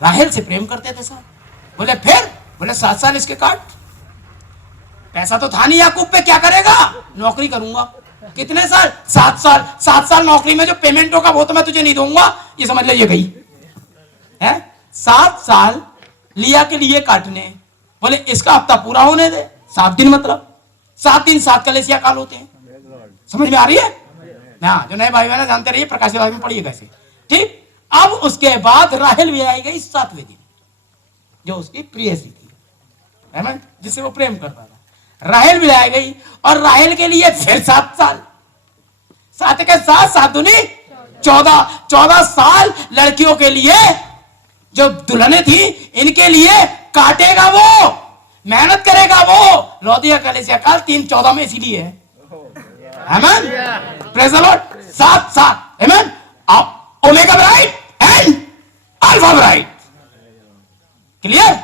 राहेल से प्रेम करते थे साहब। बोले फिर? बोले 7 साल इसके काट। पैसा तो था नहीं याकूब पे, क्या करेगा? नौकरी करूंगा। कितने साल? 7 साल। 7 साल नौकरी में जो पेमेंट होगा वो तो मैं तुझे नहीं दूंगा, ये समझ ले, ये गई है। 7 साल लिया के लिए काटने। बोले इसका हफ्ता पूरा होने दे, 7 दिन, मतलब 7 दिन 7 कलेसिया काल होते हैं। समझ में आ रही है? हाँ, जो नए भाई बहन जानते रहिए, प्रकाश में पढ़िए कैसे। ठीक। अब उसके बाद राहेल भी आई गई 7वें दिन, जो उसकी प्रियसी थी, है ना, जिससे वो प्रेम करता था। राहेल भी लाई गई और राहेल के लिए फिर 7 साल। 7 के 7, 7 दूनी 14 साल लड़कियों के लिए, जो दुल्हने थी इनके लिए काटेगा वो, मेहनत करेगा वो। लौदिया कलेसिया काल 3:14 में इसीलिए है। आमीन। Praise the Lord. 7 साल। आमीन। Omega bride and alpha bride. Clear?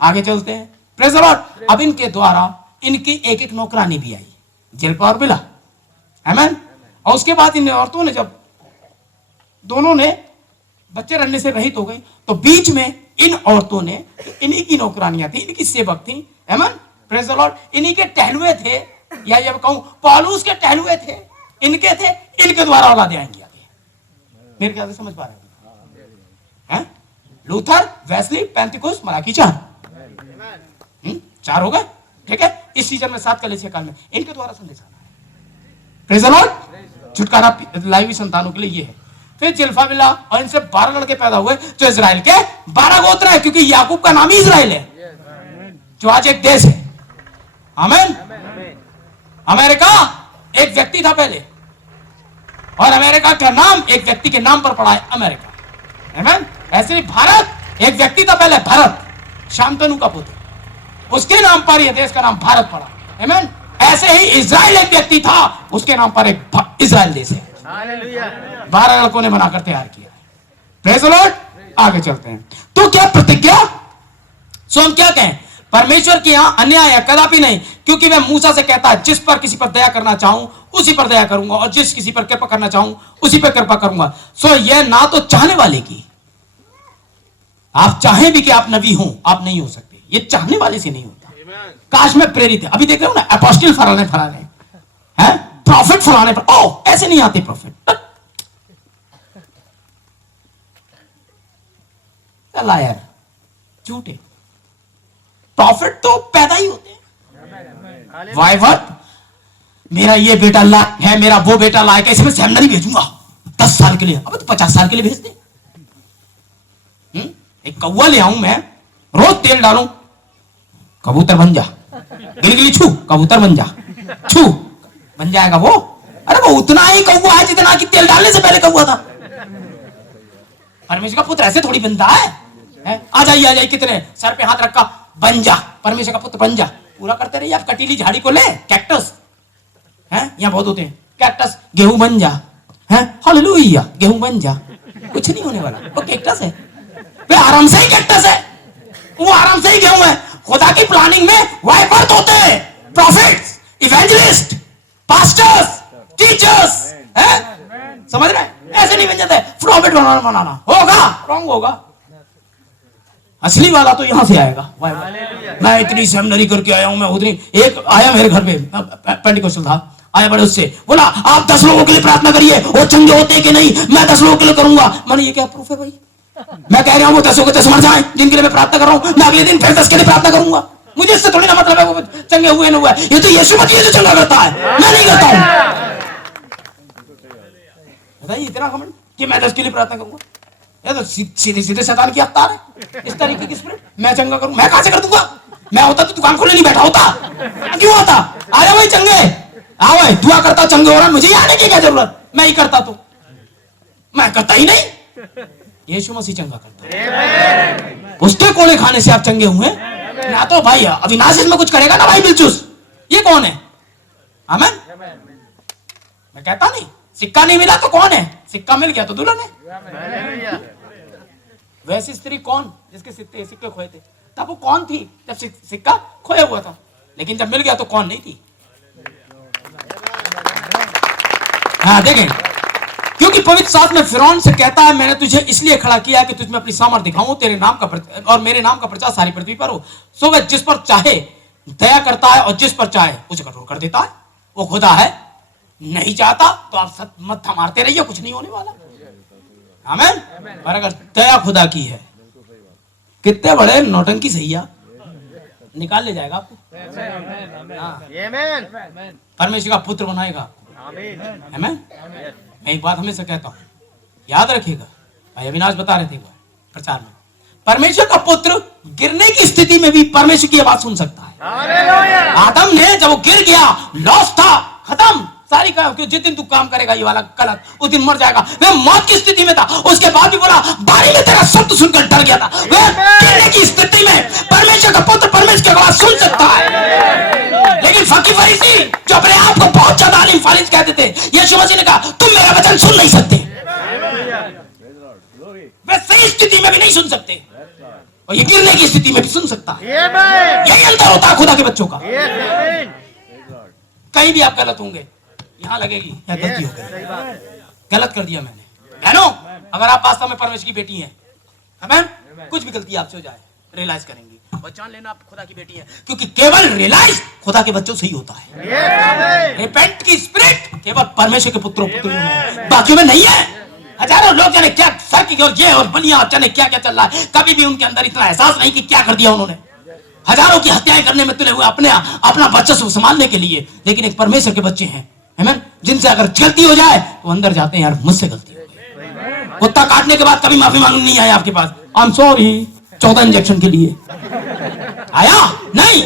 आगे चलते हैं। Praise the Lord. अब इनके द्वारा इनकी एक एक नौकरानी भी आई, जिल्पा और बिला। आमीन। और उसके बाद इन औरतों ने, जब दोनों ने बच्चे रखने से रहित हो गई, तो बीच में इन औरतों ने, इन्हीं की नौकरानियां थी, इनकी सेवक थी। आमीन। Praise the Lord. इन्हीं के टहलुए थे, या जब कहूं पौलुस के टहलुए थे, इनके थे, इनके द्वारा औलादे आएंगी आगे। मेरे ख्याल से समझ पा रहे हैं? Luther, Wesley, पेंतिकोस्त, Malachi 4। 4 हो गए। ठीक है, इस सीजन में 7 कलीसिया काल में इनके द्वारा संदेश आना है। Praise the Lord. छुटकारा लाइवी संतानों के लिए ये है। फिर जिल्फा बिल्हा और इनसे 12 लड़के पैदा हुए जो इजराइल के 12 गोत्र है, क्योंकि याकूब का नाम ही इजराइल है जो आज एक देश है। आमीन। अमेरिका एक व्यक्ति था पहले, और अमेरिका का नाम एक व्यक्ति के नाम पर पड़ा है, अमेरिका। आमीन। ऐसे ही भारत एक व्यक्ति था पहले, भारत, शांतनु का पुत्र, उसके नाम पर यह देश का नाम भारत पड़ा। आमीन। ऐसे ही इजराइल एक व्यक्ति था, उसके नाम पर एक इजराइल देश है। 12 लड़कों ने बनाकर तैयार किया। Praise the Lord. आगे चलते हैं। तो क्या प्रतिज्ञा? सो हम क्या कहें? परमेश्वर के यहां अन्याय है? कदापि नहीं, क्योंकि वह मूसा से कहता है जिस पर किसी पर दया करना चाहूं उसी पर दया करूंगा, और जिस किसी पर कृपा करना चाहूं उसी पर कृपा करूंगा। सो यह ना तो चाहने वाले की, आप चाहें भी कि आप नबी हो, आप नहीं हो सकते। ये चाहने वाले से नहीं होता। काश में प्रेरित है, अभी देख रहे हो ना, अपोस्टल फलाने फलाने हैं, प्रॉफिट फलाने पर, ओ ऐसे नहीं आते प्रॉफिट। लायर, झूठे। प्रॉफिट तो पैदा ही होते हैं। वाइवर्थ, मेरा ये बेटा लायक है, मेरा वो बेटा लायक है, इसमें सेमिनरी भेजूंगा 10 साल के लिए। अब तो 50 साल के लिए भेज दे। एक कौवा ले आऊं मैं, रोज तेल डालूं, कबूतर बन जा, गिलगिली छू, कबूतर बन जा, छू, बन जाएगा वो। अरे वो उतना ही कौवा है जितना कि तेल डालने से पहले कौवा था। परमेश्वर का पुत्र ऐसे थोड़ी बनता है। आ जाइए कितने, सर पे हाथ रखा, बन जा, परमेश्वर का पुत्र बन जा। पूरा करते रहिए। आप कटीली झाड़ी को ले, कैक्टस है, यहां बहुत होते हैं, कैक्टस, गेहूं बन जा, है, हालेलुया, गेहूं बन जा, कुछ नहीं होने वाला, वो कैक्टस है। वे आराम से ही कैक्टस है, वो आराम से ही गेहूं है। खुदा की प्लानिंग में वाइपर्थ होते हैं, प्रॉफिट्स, इवेंजलिस्ट, पास्टर्स, टीचर्स, है, समझ रहे? ऐसे नहीं बन जाते। प्रॉफिट बनाना होगा, रॉन्ग होगा। असली वाला तो यहां से आएगा। मैं इतनी सेमिनरी करके आया हूं, मैं उतनी, एक आया मेरे घर पे, पेंटिकोस्टल था, आया बड़े उससे बोला आप 10 लोगों के लिए प्रार्थना करिए, वो चंगे होते कि नहीं, मैं 10 लोगों के लिए करूंगा। मैंने ये क्या प्रूफ है भाई? मैं कह रहा हूं वो 10 के 10 मर जाएं जिनके लिए मैं प्रार्थना कर रहा हूं, मैं अगले दिन फिर 10 के लिए प्रार्थना करूंगा। मुझे इससे थोड़ी ना मतलब है वो चंगे हुए ना हुए। ये तो यीशु मसीह जो चंगा करता है, मैं नहीं करता हूं। बताइए इतना घमंड कि मैं 10 के लिए प्रार्थना करूंगा। ये तो सीधे सीधे शैतान की अवतार है। इस तरीके की स्पिरिट मैं चंगा करूं, मैं कहां से कर दूंगा? मैं होता तो दुकान खोलने नहीं बैठा होता, क्यों आता? आ जाओ भाई चंगे, आओ भाई, दुआ करता चंगे हो रहा, मुझे आने की क्या जरूरत? मैं ही करता तो, मैं करता ही नहीं। यीशु मसीह चंगा करता है। उसके कोड़े खाने से आप चंगे हुए ना, तो भाई अविनाश इसमें कुछ करेगा ना भाई बिलचूस। ये कौन है? आमीन। मैं कहता नहीं, सिक्का नहीं मिला तो कौन है, सिक्का मिल गया तो दुल्हन है। वैसी स्त्री कौन जिसके सिक्के खोए थे? तब वो कौन थी जब सिक्का खोया हुआ था, लेकिन जब मिल गया तो कौन नहीं थी? हाँ देखें, क्योंकि पवित्र शास्त्र में फिरौन से कहता है मैंने तुझे इसलिए खड़ा किया कि तुझ में अपनी सामर्थ दिखाऊं, तेरे नाम का और मेरे नाम का प्रचार सारी पृथ्वी पर हो। सो वह जिस पर चाहे दया करता है और जिस पर चाहे उसे कठोर कर देता है। वो खुदा है, नहीं चाहता तो आप मत्था मारते रहिए, कुछ नहीं होने वाला। आमीन। पर अगर दया खुदा की है, कितने बड़े नौटंकी सैया निकाल ले जाएगा आपको, परमेश्वर का पुत्र बनाएगा। आमीन। मैं एक बात हमेशा कहता हूं, याद रखिएगा, भाई अविनाश बता रहे थे प्रचार में, परमेश्वर का पुत्र गिरने की स्थिति में भी परमेश्वर की आवाज सुन सकता है। आदम ने जब वो गिर गया, लॉस था, खत्म सारी काम, जिस दिन तू काम करेगा ये वाला गलत, उस दिन मर जाएगा। वह मौत की स्थिति में था, उसके बाद भी बोला, बारी में तेरा शब्द सुनकर डर गया था। वह गिरने की स्थिति में परमेश्वर का पुत्र परमेश्वर की आवाज सुन सकता है। लेकिन फकीर फरीसी जो अपने आप को बहुत ज्यादा आलिम फालिज कहते थे, यीशु मसीह ने कहा तुम मेरा वचन सुन नहीं सकते। वे सही स्थिति में भी नहीं सुन सकते, और ये गिरने की स्थिति में भी सुन सकता है। यही अंतर होता है खुदा के बच्चों का। कहीं भी आप गलत होंगे, यहां लगेगी या गलती हो गई, गलत कर दिया मैंने। बहनों, अगर आप वास्तव में परमेश्वर की बेटी हैं, आमीन, कुछ भी गलती आपसे हो जाए रियलाइज करेंगी और जान लेना आप खुदा की बेटी है, क्योंकि केवल रियलाइज खुदा के बच्चों से ही होता है। रिपेंट की स्पिरिट केवल परमेश्वर के पुत्रों पुत्रियों में है, बाकियों में नहीं है। हजारों लोग जाने क्या सर और ये और बनिया जाने क्या क्या चल रहा है, कभी भी उनके अंदर इतना एहसास नहीं कि क्या कर दिया उन्होंने। हजारों की हत्याएं करने में तुले हुए अपना वर्चस्व संभालने के लिए, लेकिन एक परमेश्वर के बच्चे हैं, आमीन, जिनसे अगर गलती हो जाए तो अंदर जाते हैं, यार मुझसे गलती हो गई। कुत्ता काटने के बाद कभी माफी मांगने नहीं आया आपके पास, आई एम सॉरी 14 इंजेक्शन के लिए आया नहीं,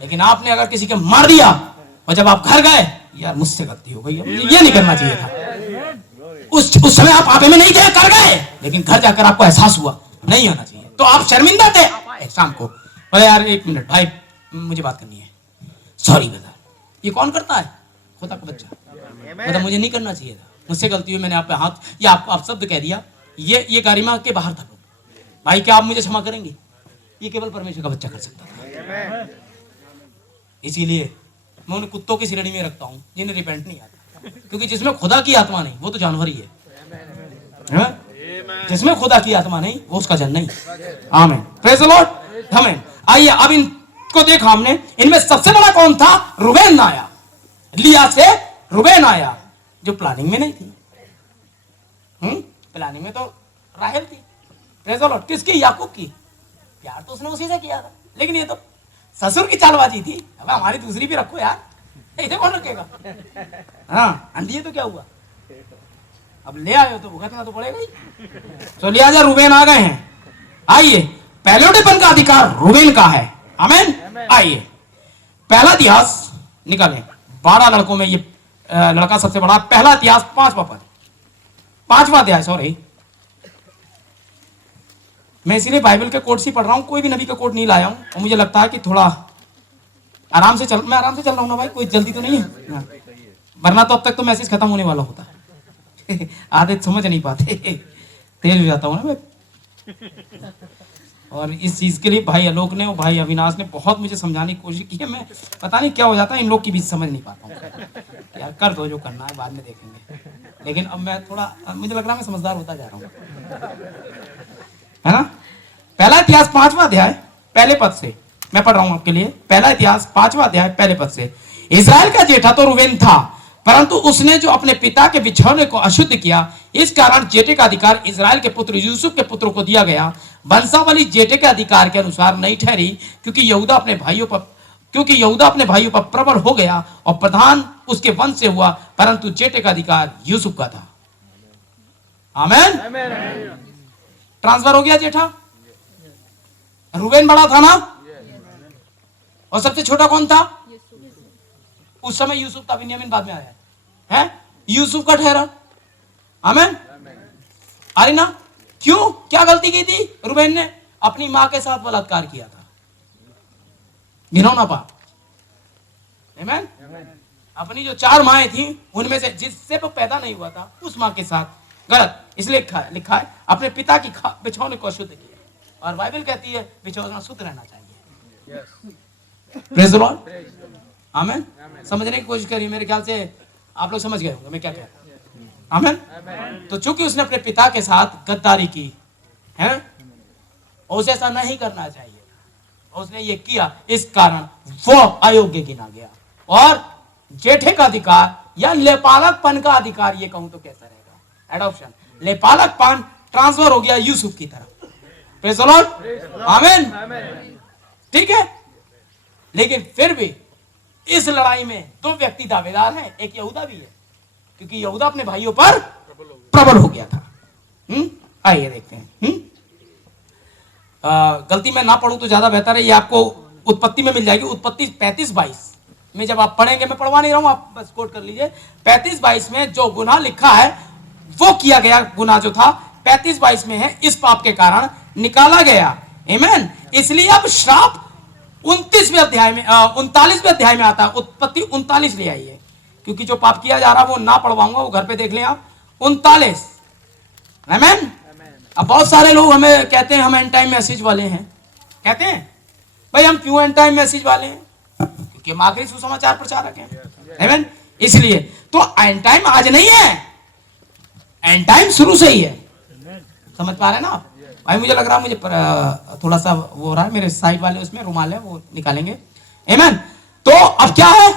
लेकिन आपने अगर किसी के मार दिया और जब आप घर गए, यार मुझसे गलती हो गई, मुझे ये नहीं करना चाहिए था। उस समय आप आपे में नहीं गए, कर गए, लेकिन घर जाकर आपको एहसास हुआ नहीं होना चाहिए, तो आप शर्मिंदा थे। आप आए शाम को, बोले यार 1 मिनट भाई मुझे बात करनी है, सॉरी ब्रदर। ये कौन करता है? खुदा का बच्चा। मतलब मुझे नहीं करना चाहिए था, मुझसे गलती हुई, मैंने आप पे हाथ या आप शब्द कह दिया, ये गारिमा के बाहर था। भाई क्या आप मुझे क्षमा करेंगे? ये केवल परमेश्वर का बच्चा कर सकता था। इसीलिए मैं उन कुत्तों की श्रेणी में रखता हूं जिन्हें रिपेंट नहीं आता, क्योंकि जिसमें खुदा की आत्मा नहीं वो तो जानवर ही है। जिसमें खुदा की आत्मा नहीं वो उसका जन नहीं। आमीन, प्रेज़ द लॉर्ड। आमीन। आइए अब इनको देखा हमने, इनमें सबसे बड़ा कौन था? रूबेन आया, लिया से रूबेन आया, जो प्लानिंग में नहीं थी। प्लानिंग में तो राहेल थी। Praise the Lord. किसकी? याकूब की। प्यार तो उसने उसी से किया था, लेकिन ये तो ससुर की चालबाजी थी। अब हमारी दूसरी भी रखो यार, इसे कौन रखेगा? हाँ, अंधी तो क्या हुआ, अब ले आए हो तो भुगतना तो पड़ेगा ही। तो लिहाजा रूबेन आ गए हैं। आइए, पहलौठेपन का अधिकार रूबेन का है। आमीन। आइए पहला इतिहास निकालें। 12 लड़कों में ये लड़का सबसे बड़ा। पहला इतिहास 5वां पद, 5वां अध्याय, सॉरी, मैं इसीलिए बाइबल के कोट से पढ़ रहा हूं, कोई भी नबी का कोट नहीं लाया हूं, और मुझे लगता है कि थोड़ा आराम से मैं आराम से चल रहा हूं ना भाई, कोई जल्दी तो नहीं है, वरना तो अब तक तो मैसेज खत्म होने वाला होता। आधे समझ नहीं पाते, तेज हो जाता हूं ना मैं। और इस चीज के लिए भाई आलोक ने और भाई अविनाश ने बहुत मुझे समझाने की कोशिश की है। मैं पता नहीं क्या हो जाता है इन लोग की बीच, समझ नहीं पाता हूँ। यार कर दो जो करना है, बाद में देखेंगे। लेकिन अब मैं थोड़ा, मुझे लग रहा है मैं समझदार होता जा रहा हूँ, है ना। पहला इतिहास 5वां अध्याय पहले पद से मैं पढ़ रहा हूं आपके लिए। पहला इतिहास 5वां अध्याय पहले पद से। इस्राएल का जेठा तो रूबेन था, परंतु उसने जो अपने पिता के बिछौने को अशुद्ध किया, इस कारण जेठे का अधिकार इस्राएल के पुत्र यूसुफ के पुत्रों को दिया गया। वंशावली जेठे के अधिकार के अनुसार नहीं ठहरी, क्योंकि यहूदा अपने भाइयों पर प्रबल हो गया और प्रधान उसके वंश से हुआ, परंतु जेठे का अधिकार यूसुफ का था। आमीन। ट्रांसफर हो गया जेठा। रूबेन बड़ा था ना, और सबसे छोटा कौन था? उस समय यूसुफ था, बिन्यामीन बाद में आया है। यूसुफ का ठहरा। आमीन। अरे ना, क्यों? क्या गलती की थी रूबेन ने? अपनी मां के साथ बलात्कार किया था, घिनौना पाप। आमीन। अपनी जो 4 माएं थी उनमें से जिससे वो पैदा नहीं हुआ था, उस मां के साथ गलत। इसलिए लिखा है अपने पिता की बिछौने को शुद्ध किया, और बाइबल कहती है बिछौना शुद्ध रहना चाहिए। Praise the Lord. आमीन। समझने की कोशिश करिए, मेरे ख्याल से आप लोग समझ गए होंगे मैं क्या कह रहा हूं। आमीन। तो चूंकि उसने अपने पिता के साथ गद्दारी की है, और उसे ऐसा नहीं करना चाहिए, और उसने ये किया, इस कारण वो अयोग्य गिना गया। और जेठे का अधिकार या लेपालकपन का अधिकार, ये कहूं तो कैसा रहेगा? एडॉप्शन, लेपालकपन ट्रांसफर हो गया यूसुफ की तरफ। Praise the Lord. आमीन। ठीक है, लेकिन फिर भी इस लड़ाई में 2 व्यक्ति दावेदार हैं, एक यहूदा भी है, क्योंकि यहूदा अपने भाइयों पर प्रबल हो गया था। आइए देखते हैं। गलती मैं ना पढ़ूं तो ज्यादा बेहतर है, ये आपको उत्पत्ति में मिल जाएगी। उत्पत्ति 35-22 में जब आप पढ़ेंगे, मैं पढ़वा नहीं रहा हूं, आप बस कोट कर लीजिए। 35-22 में जो गुनाह लिखा है वो किया गया गुनाह जो था 35-22 में है, इस पाप के कारण निकाला गया। आमीन। इसलिए अब श्राप 29वें अध्याय में 39वें अध्याय में आता है। उत्पत्ति 39 ले आइए, क्योंकि जो पाप किया जा रहा है वो ना पढ़वाऊंगा, वो घर पे देख लें आप। 39। आमीन। अब बहुत सारे लोग हमें कहते हैं हम एंड टाइम मैसेज वाले हैं। कहते हैं भाई हम क्यों एंड टाइम मैसेज वाले हैं? क्योंकि हम आखिरी सुसमाचार प्रचारक हैं। आमीन। इसलिए तो एंड टाइम आज नहीं है, एंड टाइम शुरू से ही है। समझ पा रहे हैं ना आप? भाई मुझे लग रहा है, मुझे थोड़ा सा वो हो रहा है, मेरे साइड वाले उसमें रुमाल है वो निकालेंगे। आमीन। तो अब क्या है,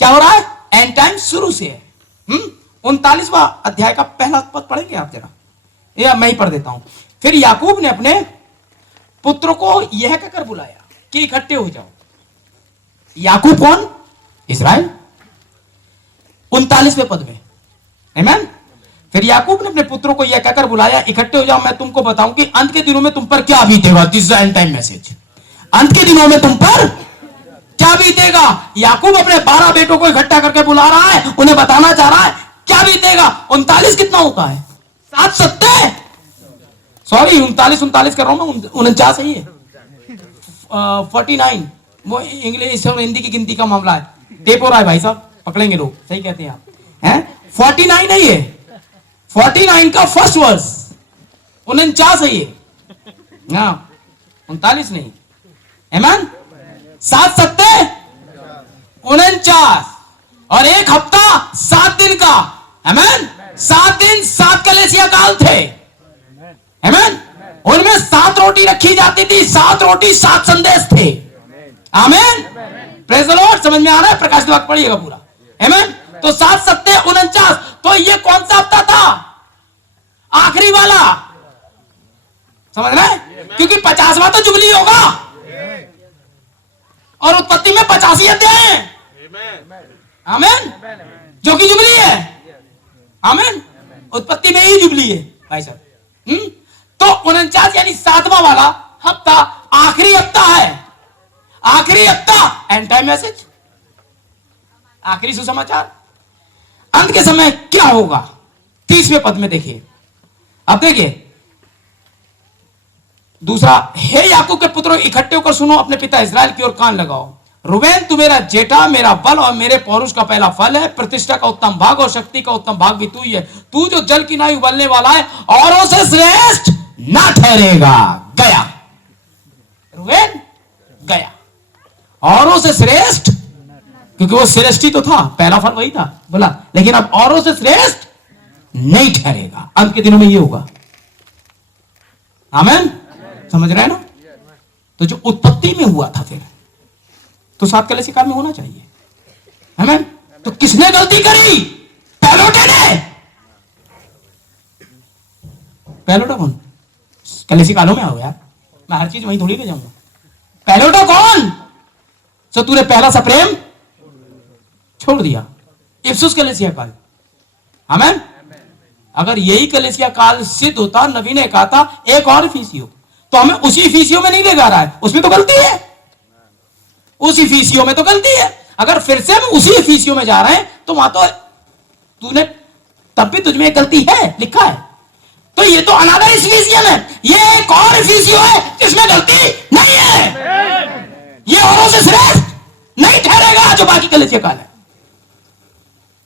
क्या हो रहा है? एंड टाइम शुरू से है। 39वां अध्याय का पहला पद पढ़ेंगे आप जरा, या मैं ही पढ़ देता हूं। फिर याकूब ने अपने पुत्र को यह कहकर बुलाया कि इकट्ठे हो जाओ। याकूब कौन? इस्राएल। 39वें पद में, आमीन। फिर याकूब ने अपने पुत्रों को यह कहकर बुलाया, इकट्ठे हो जाओ, मैं तुमको बताऊं कि अंत के दिनों में तुम पर क्या बीतेगा। This end time message. अंत के दिनों में तुम पर क्या बीतेगा। याकूब अपने 12 बेटों को इकट्ठा करके बुला रहा है, उन्हें बताना चाह रहा है क्या बीतेगा। 39 कितना होता है? 7 सत्ते, सॉरी 39 कर रहा हूं मैं, 49 ही है। 49 वो इंग्लिश और हिंदी की गिनती का मामला है। टेप हो रहा है भाई साहब, पकड़ेंगे लोग, सही कहते हैं आप, हैं? 49 नहीं है, 49 का फर्स्ट वर्स 49 है ये, हाँ 39 नहीं। आमीन। 7 सत्ते 49 और एक हफ्ता 7 दिन का। आमीन। 7 दिन 7 कलेसिया काल थे। आमीन। उनमें 7 रोटी रखी जाती थी, 7 रोटी 7 संदेश थे। आमीन। Praise the Lord. समझ में आ रहा है? प्रकाश वाक्य पढ़िएगा पूरा। आमीन। तो 7 सत्ते 49। तो ये कौन सा हफ्ता था? आखिरी वाला। समझ रहे हैं? क्योंकि 50वां तो जुबली होगा और उत्पत्ति में 85 अध्याय हैं। आमीन। जो कि जुबली है। आमीन। उत्पत्ति में ही जुबली है भाई साहब। तो 49 यानी 7वां वाला हफ्ता आखिरी हफ्ता है। आखिरी हफ्ता एंड टाइम मैसेज, आखिरी सुसमाचार। अंत के समय क्या होगा? 30वें पद में देखिए, अब देखिए दूसरा, हे याकूब के पुत्रों इकट्ठे होकर सुनो, अपने पिता इस्राएल की ओर कान लगाओ। रूबेन तू मेरा जेठा, मेरा बल और मेरे पौरुष का पहला फल है। प्रतिष्ठा का उत्तम भाग और शक्ति का उत्तम भाग भी तू ही है। तू जो जल की नाई उबलने वाला है, औरों से श्रेष्ठ ना ठहरेगा। गया रूबेन, गया औरों से श्रेष्ठ, क्योंकि वो श्रेष्ठी तो था, पहला फल वही था बोला, लेकिन अब औरों से श्रेष्ठ नहीं ठहरेगा। अंत के दिनों में ये होगा। आमीन। समझ रहे हैं ना? तो जो उत्पत्ति में हुआ था फिर तो 7 कलेसिया काल में होना चाहिए। आमीन। तो किसने गलती करी? पहलोटे ने। पहलोटा कौन? कलेसिया कालों में आओ यार, मैं हर चीज वहीं थोड़ी ले जाऊंगा। पहलोटा कौन? सो तूने पहला सा प्रेम छोड़ दिया। इफिसुस कलेसिया काल। आमीन। अगर यही कलेसिया काल सिद्ध होता, नबी ने कहा था एक और इफिसियों, तो हमें उसी इफिसियों में नहीं ले जा रहा है, उसमें तो गलती है। उस इफिसियों में तो गलती है। अगर फिर से हम उसी इफिसियों में जा रहे हैं तो वहां तो तूने, तब भी तुझमें एक गलती है लिखा है। तो ये तो अनादर इफिसियम है, ये एक और इफिसियों है जिसमें गलती नहीं है। ये औरों से श्रेष्ठ नहीं ठहरेगा जो बाकी कलेसिया काल है।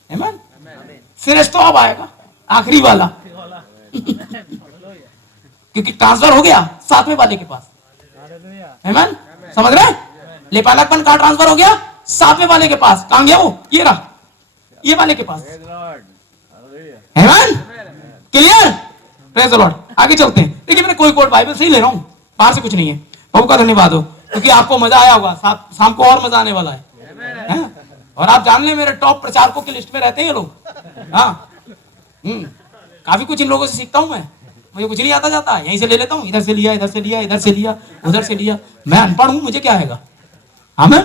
आमीन। श्रेष्ठ तो अब आएगा, आखिरी वाला क्योंकि ट्रांसफर हो गया 7वें वाले के पास। आमीन। समझ रहे? लेपालकपन का ट्रांसफर हो गया 7वें वाले के पास। कहां गया वो? ये रहा, ये वाले के पास। आमीन। क्लियर? Praise the Lord. आगे चलते हैं। देखिए मैंने कोई कोड बाइबल से ही ले रहा हूं, बाहर से कुछ नहीं है। प्रभु का धन्यवाद हो, क्योंकि आपको मजा आया होगा। शाम को और मजा आने वाला है। और आप जान ले मेरे टॉप प्रचारकों की लिस्ट में रहते हैं ये लोग। हाँ, काफी कुछ इन लोगों से सीखता हूं मैं। मुझे कुछ नहीं आता जाता, यहीं से ले लेता हूं, इधर से लिया, इधर से लिया, इधर से लिया, उधर से लिया। मैं अनपढ़ हूं, मुझे क्या आएगा। आमीन।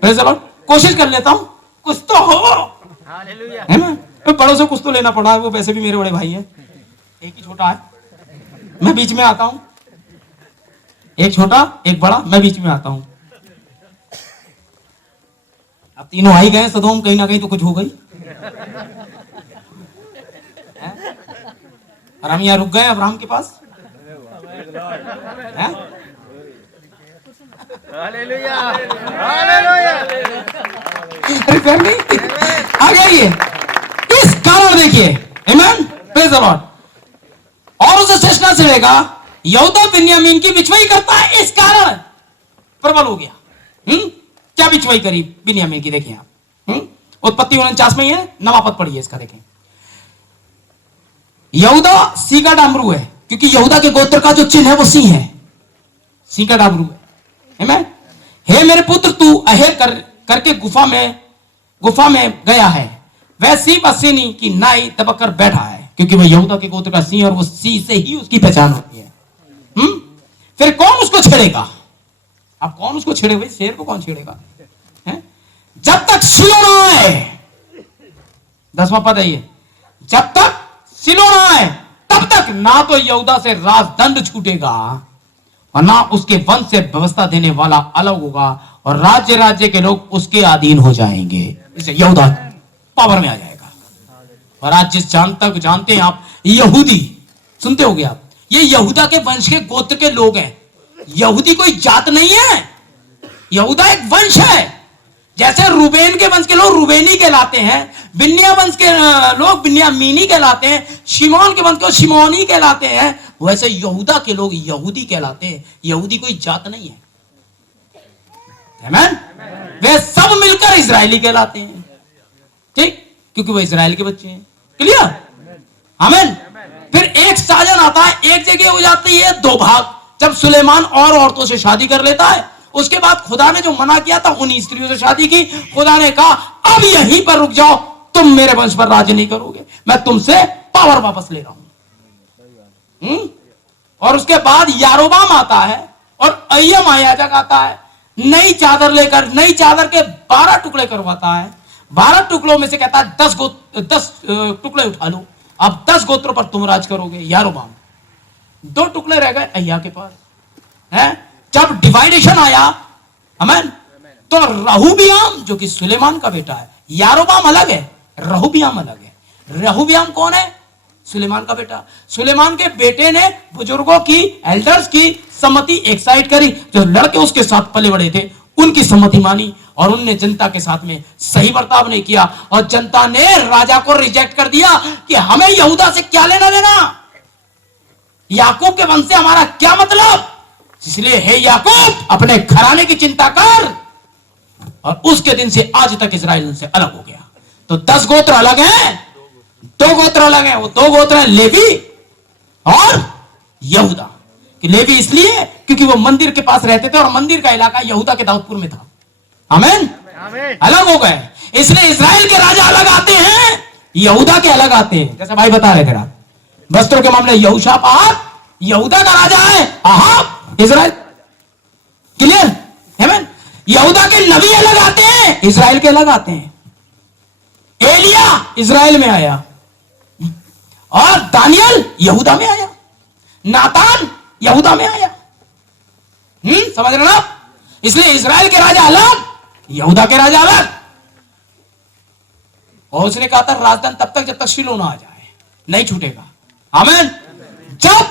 Praise the Lord. कोशिश कर लेता हूं कुछ तो हो। हालेलुया। है ना? तो बड़ों से कुछ तो लेना पड़ा है, वो वैसे भी मेरे बड़े भाई हैं। एक ही छोटा है, मैं बीच में आता हूं। एक छोटा एक बड़ा, मैं बीच में आता हूं। अब तीनों आ ही गए सदोम, कहीं ना कहीं तो कुछ हो गई। और हम यहाँ रुक गए अब्राहम के पास। Hallelujah, hallelujah. आ गया। इस कारण देखिए, आमीन, प्रेज द लॉर्ड। और उसे श्रेष्ठ न चलेगा, यहूदा बिन्यामीन की बिचवाई करता है, इस कारण प्रबल हो गया। क्या बिचवाई करी बिन्यामीन की? देखिए आप, उत्पत्ति 49 में ही है, 9वां पद पढ़िए इसका। देखें, यहूदा सी का डामरू है, क्योंकि यहूदा के गोत्र का जो चिन्ह है वो सी है, सी का डामरू है। हे मेरे पुत्र, तू अहेर करके गुफा में गया है। वह सिंह असीनी की नाई दबकर बैठा है, क्योंकि वह यहूदा के गोत्र का सिंह और वो सिंह से ही उसकी पहचान होती है। फिर कौन उसको छेड़ेगा? अब कौन उसको छेड़ेगा? भाई शेर को कौन छेड़ेगा? है? जब तक सिलो ना आए, 10वां पद है ये, जब तक सिलो ना आए तब तक ना तो यहूदा से राजदंड छूटेगा और ना उसके वंश से व्यवस्था देने वाला अलग होगा, और राज्य राज्य के लोग उसके अधीन हो जाएंगे। इसे यहूदा पावर में आ जाएगा। और आज जिस जानते हैं आप, यहूदी सुनते होगे आप, ये यहूदा के वंश के गोत्र के लोग हैं। यहूदी कोई जात नहीं है, यहूदा एक वंश है। जैसे रूबेन के वंश के लोग रूबेनी कहलाते हैं, बिन्या वंश के लोग बिन्यामीनी कहलाते हैं, शिमोन के वंश के शिमोनी कहलाते हैं, वैसे यहूदा के लोग यहूदी कहलाते हैं। यहूदी कोई जात नहीं है। आमीन। वे सब मिलकर इजरायली कहलाते हैं, ठीक, क्योंकि वो इजराइल के बच्चे हैं। क्लियर? आमीन। फिर एक साजन आता है, एक जगह हो जाती है दो भाग। जब सुलेमान और औरतों से शादी कर लेता है, उसके बाद खुदा ने जो मना किया था उन्हीं स्त्रियों से शादी की। खुदा ने कहा अब यहीं पर रुक जाओ, तुम मेरे वंश पर राज नहीं करोगे, मैं तुमसे पावर वापस ले रहा हूं। और उसके बाद यारोबाम आता है और अय्यम याजक आता है, नई चादर लेकर नई चादर के 12 टुकड़े करवाता है। 12 टुकड़ों में से कहता है 10 टुकड़े उठा लो, अब 10 गोत्रों पर तुम राज करोगे। यारोबाम 2 टुकड़े रह गए अय्या के पास है। जब डिवाइडेशन आया, आमीन, तो रहूबियाम जो कि सुलेमान का बेटा है, यारोबाम अलग है, रहूबियाम अलग है। रहूबियाम कौन है? सुलेमान का बेटा। सुलेमान के बेटे ने बुजुर्गों की, एल्डर्स की सम्मति एक साइड करी, जो लड़के उसके साथ पले बड़े थे उनकी सम्मति मानी, और उनने जनता के साथ में सही बर्ताव नहीं किया, और जनता ने राजा को रिजेक्ट कर दिया कि हमें यहूदा से क्या लेना देना, याकूब के वंश से हमारा क्या मतलब। इसलिए हे याकूब, अपने घराने की चिंता कर। और उसके दिन से आज तक इजराइल से अलग हो गया। तो 10 गोत्र अलग हैं, 2 गोत्र अलग हैं। वो 2 गोत्र हैं लेवी और यहूदा। कि लेवी इसलिए क्योंकि वो मंदिर के पास रहते थे और मंदिर का इलाका यहूदा के दाऊदपुर में था। आमीन। अलग हो गए, इसलिए इजराइल के राजा अलग आते हैं, यहूदा के अलग आते हैं। जैसे भाई बता रहे थे रात, वस्त्रों के मामले यहोशापात यहूदा का राजा है, अहाब इजराइल। क्लियर? आमीन। यहूदा के नबी अलग आते हैं, इजराइल के अलग आते हैं। एलिया इजराइल में आया और दानियल यहूदा में आया, नातान यहूदा में आया। समझ रहे ना? इसलिए इजराइल के राजा अलग, यहूदा के राजा अलग। और उसने कहा था राजधान तब तक जब तक शिलो ना आ जाए, नहीं छूटेगा। आमीन। जब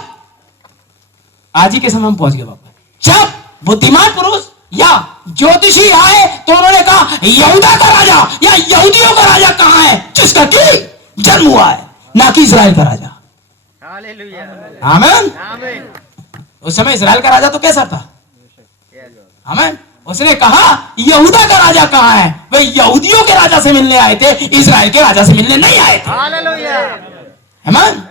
आज ही के समय हम पहुंच गए बाबा, जब बुद्धिमान पुरुष या ज्योतिषी आए तो उन्होंने कहा यहूदा का राजा या यहूदियों का राजा कहां है, जिसका कि जन्म हुआ है, ना कि इजराइल का राजा। हालेलुया। आमीन। आमीन। उस समय इजराइल का राजा तो कैसा था? आमीन। उसने कहा यहूदा का राजा कहां है। वे यहूदियों के राजा से मिलने आए थे, इजराइल के राजा से मिलने नहीं आए थे। हालेलुया। आमीन।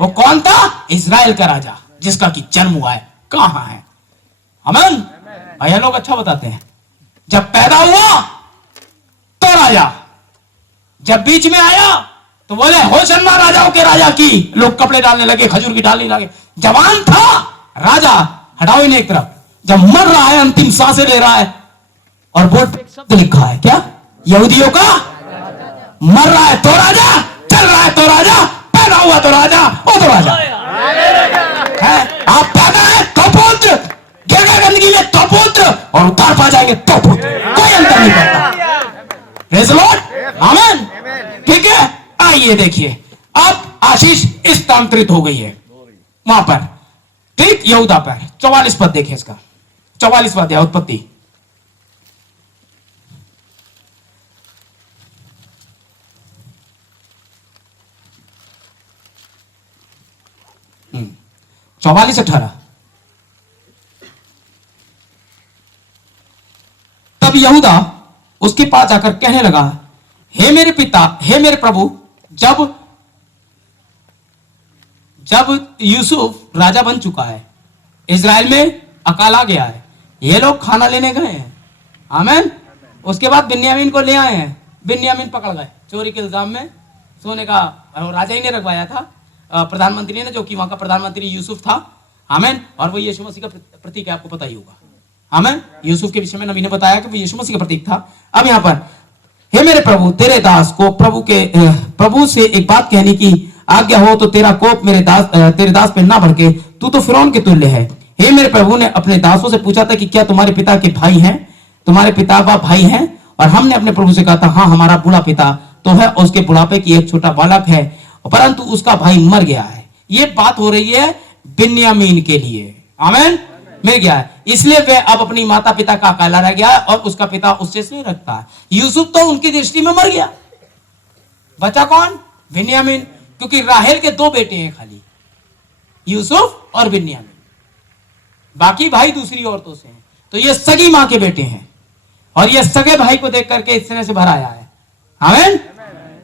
वो कौन था? इजराइल का राजा, जिसका कि जन्म हुआ है, कहां है। आमीन। भैया लोग अच्छा बताते हैं, जब पैदा हुआ तो राजा, जब बीच में आया तो बोले होशन्ना राजाओं के राजा की, लोग कपड़े डालने लगे, खजूर की डालने लगे। जवान था राजा, हटाओ इन्हें एक तरफ। जब मर रहा है, अंतिम सांसें ले रहा है, और बोर्ड पे एक शब्द लिखा है, क्या? यहूदियों का मर रहा है तो राजा, चल रहा है तो राजा, पैदा हुआ तो राजा, वो तो राजा है। आप पैदा है तो पुत्र, गिर गए गंदगी में तो पुत्र, और उतार पा जाएंगे तो पुत्र, कोई अंतर नहीं पड़ता। Praise the Lord. आमीन। ठीक है, आइए देखिए, अब आशीष स्थानांतरित हो गई है वहां पर, ठीक, यहूदा पर। 44 पद देखिए इसका, 44 पद है उत्पत्ति। हम्म 44-18। तब यहूदा उसके पास जाकर कहने लगा, हे मेरे पिता, हे मेरे प्रभु, जब यूसुफ राजा बन चुका है, इजराइल में अकाल आ गया है, ये लोग खाना लेने गए हैं। आमीन। उसके बाद बिन्यामीन को ले आए हैं, बिन्यामीन पकड़ गए, चोरी के इल्जाम में सोने का राजा ही ने रखवाया था, प्रधानमंत्री ने, जो कि वहां का प्रधानमंत्री यूसुफ था। आमीन। और वो यीशु मसीह का प्रतीक है, आपको पता ही होगा। आमीन। यूसुफ के विषय में नबी ने बताया कि वो यीशु मसीह का प्रतीक था। अब यहाँ पर, हे मेरे प्रभु, तेरे दास को प्रभु से एक बात कहने की आज्ञा हो तो तेरा कोप तेरे दास पे ना भड़के, तू तो फिरौन के तुल्य है। हे मेरे प्रभु ने अपने दासों से पूछा था कि क्या तुम्हारे पिता के भाई हैं, तुम्हारे पिता का भाई हैं? और हमने अपने प्रभु से कहा था, हाँ हमारा बूढ़ा पिता तो है और उसके बुढ़ापे की एक छोटा बालक है, परंतु उसका भाई मर गया है। ये बात हो रही है बिन्यामीन के लिए। आमीन। मिल गया है, इसलिए वह अब अपनी माता पिता का अकेला रह गया और उसका पिता उससे स्नेह रखता है। यूसुफ तो उनकी दृष्टि में मर गया, बचा कौन? बिन्यामीन। क्योंकि राहेल के 2 बेटे हैं खाली, यूसुफ और बिन्यामीन, बाकी भाई दूसरी औरतों से हैं। तो ये सगी मां के बेटे हैं और ये सगे भाई को देख करके इस तरह से भर आया है। आमीन।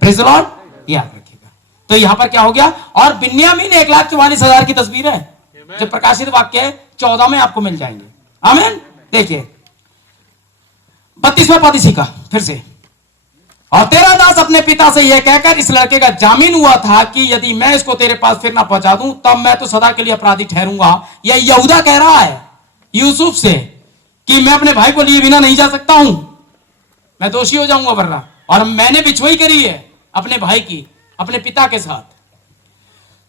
Praise the Lord. याद रखिएगा। तो यहां पर क्या हो गया? और बिन्यामीन 1,44,000 की तस्वीर है, जो प्रकाशित वाक्य है 14 में आपको मिल जाएंगे। आमीन। देखिए 32वां पद इसी का फिर से, और तेरा दास अपने पिता से यह कहकर इस लड़के का जामीन हुआ था कि यदि मैं इसको तेरे पास फिर ना पहुंचा दूं तब मैं तो सदा के लिए अपराधी ठहरूंगा। यह यहूदा कह रहा है यूसुफ से कि मैं अपने भाई को लिए बिना नहीं जा सकता हूं, मैं दोषी हो जाऊंगा वरना, और मैंने बिछुई करी है अपने भाई की, अपने पिता के साथ।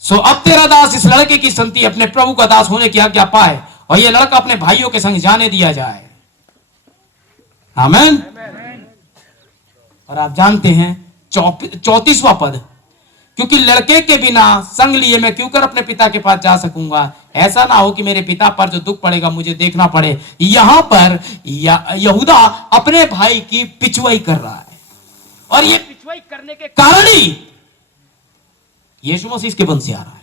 सो अब तेरा दास इस लड़के की संति अपने प्रभु का दास होने की आज्ञा पाए और यह लड़का अपने भाइयों के संग जाने दिया जाए। आमीन। और आप जानते हैं 34वां पद, क्योंकि लड़के के बिना संग लिए मैं क्यों कर अपने पिता के पास जा सकूंगा, ऐसा ना हो कि मेरे पिता पर जो दुख पड़ेगा मुझे देखना पड़े। यहां पर यहूदा अपने भाई की पिछुआई कर रहा है और ये पिछुआई करने के कारण ही यीशु मसीह इसके वंश से आ रहा है।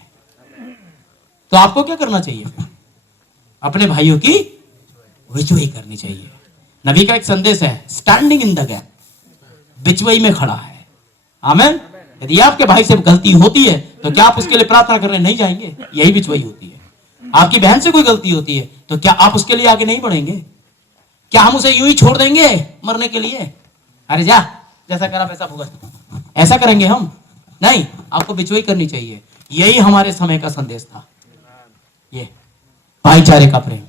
तो आपको क्या करना चाहिए? अपने भाइयों की पिछुआई करनी चाहिए। नबी का एक संदेश है, स्टैंडिंग इन द गैप, बिचवई में खड़ा है। आमीन। यदि आपके भाई से गलती होती है तो क्या आप उसके लिए प्रार्थना करने नहीं जाएंगे? यही बिचवई होती है। आपकी बहन से कोई गलती होती है तो क्या आप उसके लिए आगे नहीं बढ़ेंगे? क्या हम उसे यूं ही छोड़ देंगे मरने के लिए? अरे जा, जैसा करा वैसा भुगत, ऐसा करेंगे हम? नहीं, आपको बिचवई करनी चाहिए। यही हमारे समय का संदेश था, ये भाईचारे का प्रेम।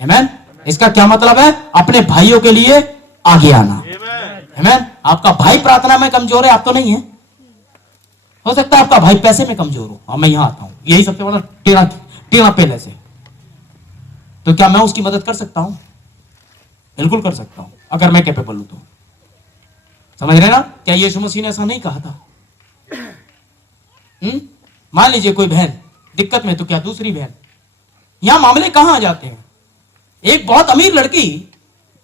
आमीन। इसका क्या मतलब है? अपने भाइयों के लिए आगे आना। आमीन। आपका भाई प्रार्थना में कमजोर है, आप तो नहीं है, हो सकता है आपका भाई पैसे में कमजोर हो, और मैं यहां आता हूं, यही सबसे बड़ा टेढ़ा पहले से, तो क्या मैं उसकी मदद कर सकता हूं? बिल्कुल कर सकता हूं, अगर मैं कैपेबल हूं तो। समझ रहे ना? क्या यीशु मसीह ने ऐसा नहीं कहा था? मान लीजिए कोई बहन दिक्कत में, तो क्या दूसरी बहन, यहां मामले कहां आ जाते हैं? एक बहुत अमीर लड़की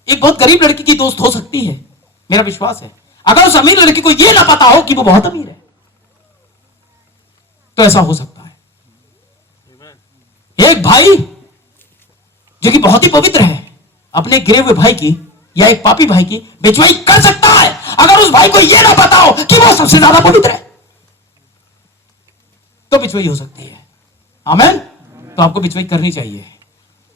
एक बहुत गरीब लड़की की दोस्त हो सकती है, मेरा विश्वास है। अगर उस अमीर लड़की को यह ना पता हो कि वो बहुत अमीर है तो ऐसा हो सकता है। एक भाई जो कि बहुत ही पवित्र है, अपने गिरे हुए भाई की या एक पापी भाई की बिचवाई कर सकता है, अगर उस भाई को यह ना पता हो कि वो सबसे ज्यादा पवित्र है, तो बिचवाई हो सकती है। आमीन। तो आपको बिचवाई करनी चाहिए।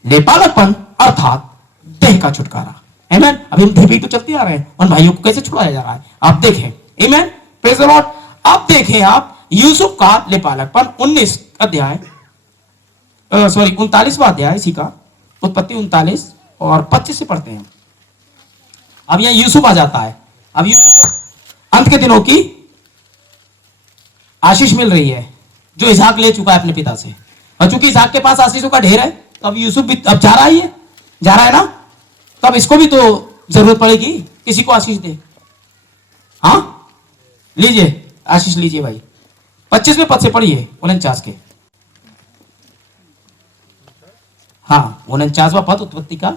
लेपालकपन अर्थात देह का छुटकारा। आमीन। अभी हम देह तो चलते आ रहे हैं, उन भाइयों को कैसे छुड़ाया जा रहा है आप देखें। आमीन। Praise the Lord. अब देखें आप यूसुफ का लेपालकपन 39वां अध्याय, इसी का उत्पत्ति 39 और 25 से पढ़ते हैं। अब यहां यूसुफ आ जाता है। अब यूसुफ को अंत के दिनों की आशीष मिल रही है जो इसहाक ले चुका है अपने पिता से, और चूंकि इसहाक के पास आशीषों का ढेर है तो अब यूसुफ भी अब जा रहा है ना, तो अब इसको भी तो जरूरत पड़ेगी किसी को आशीष दे। हाँ, लीजिए आशीष लीजिए भाई। 25वें पद से पढ़िए 49 के। हाँ, 49वां पद उत्पत्ति का,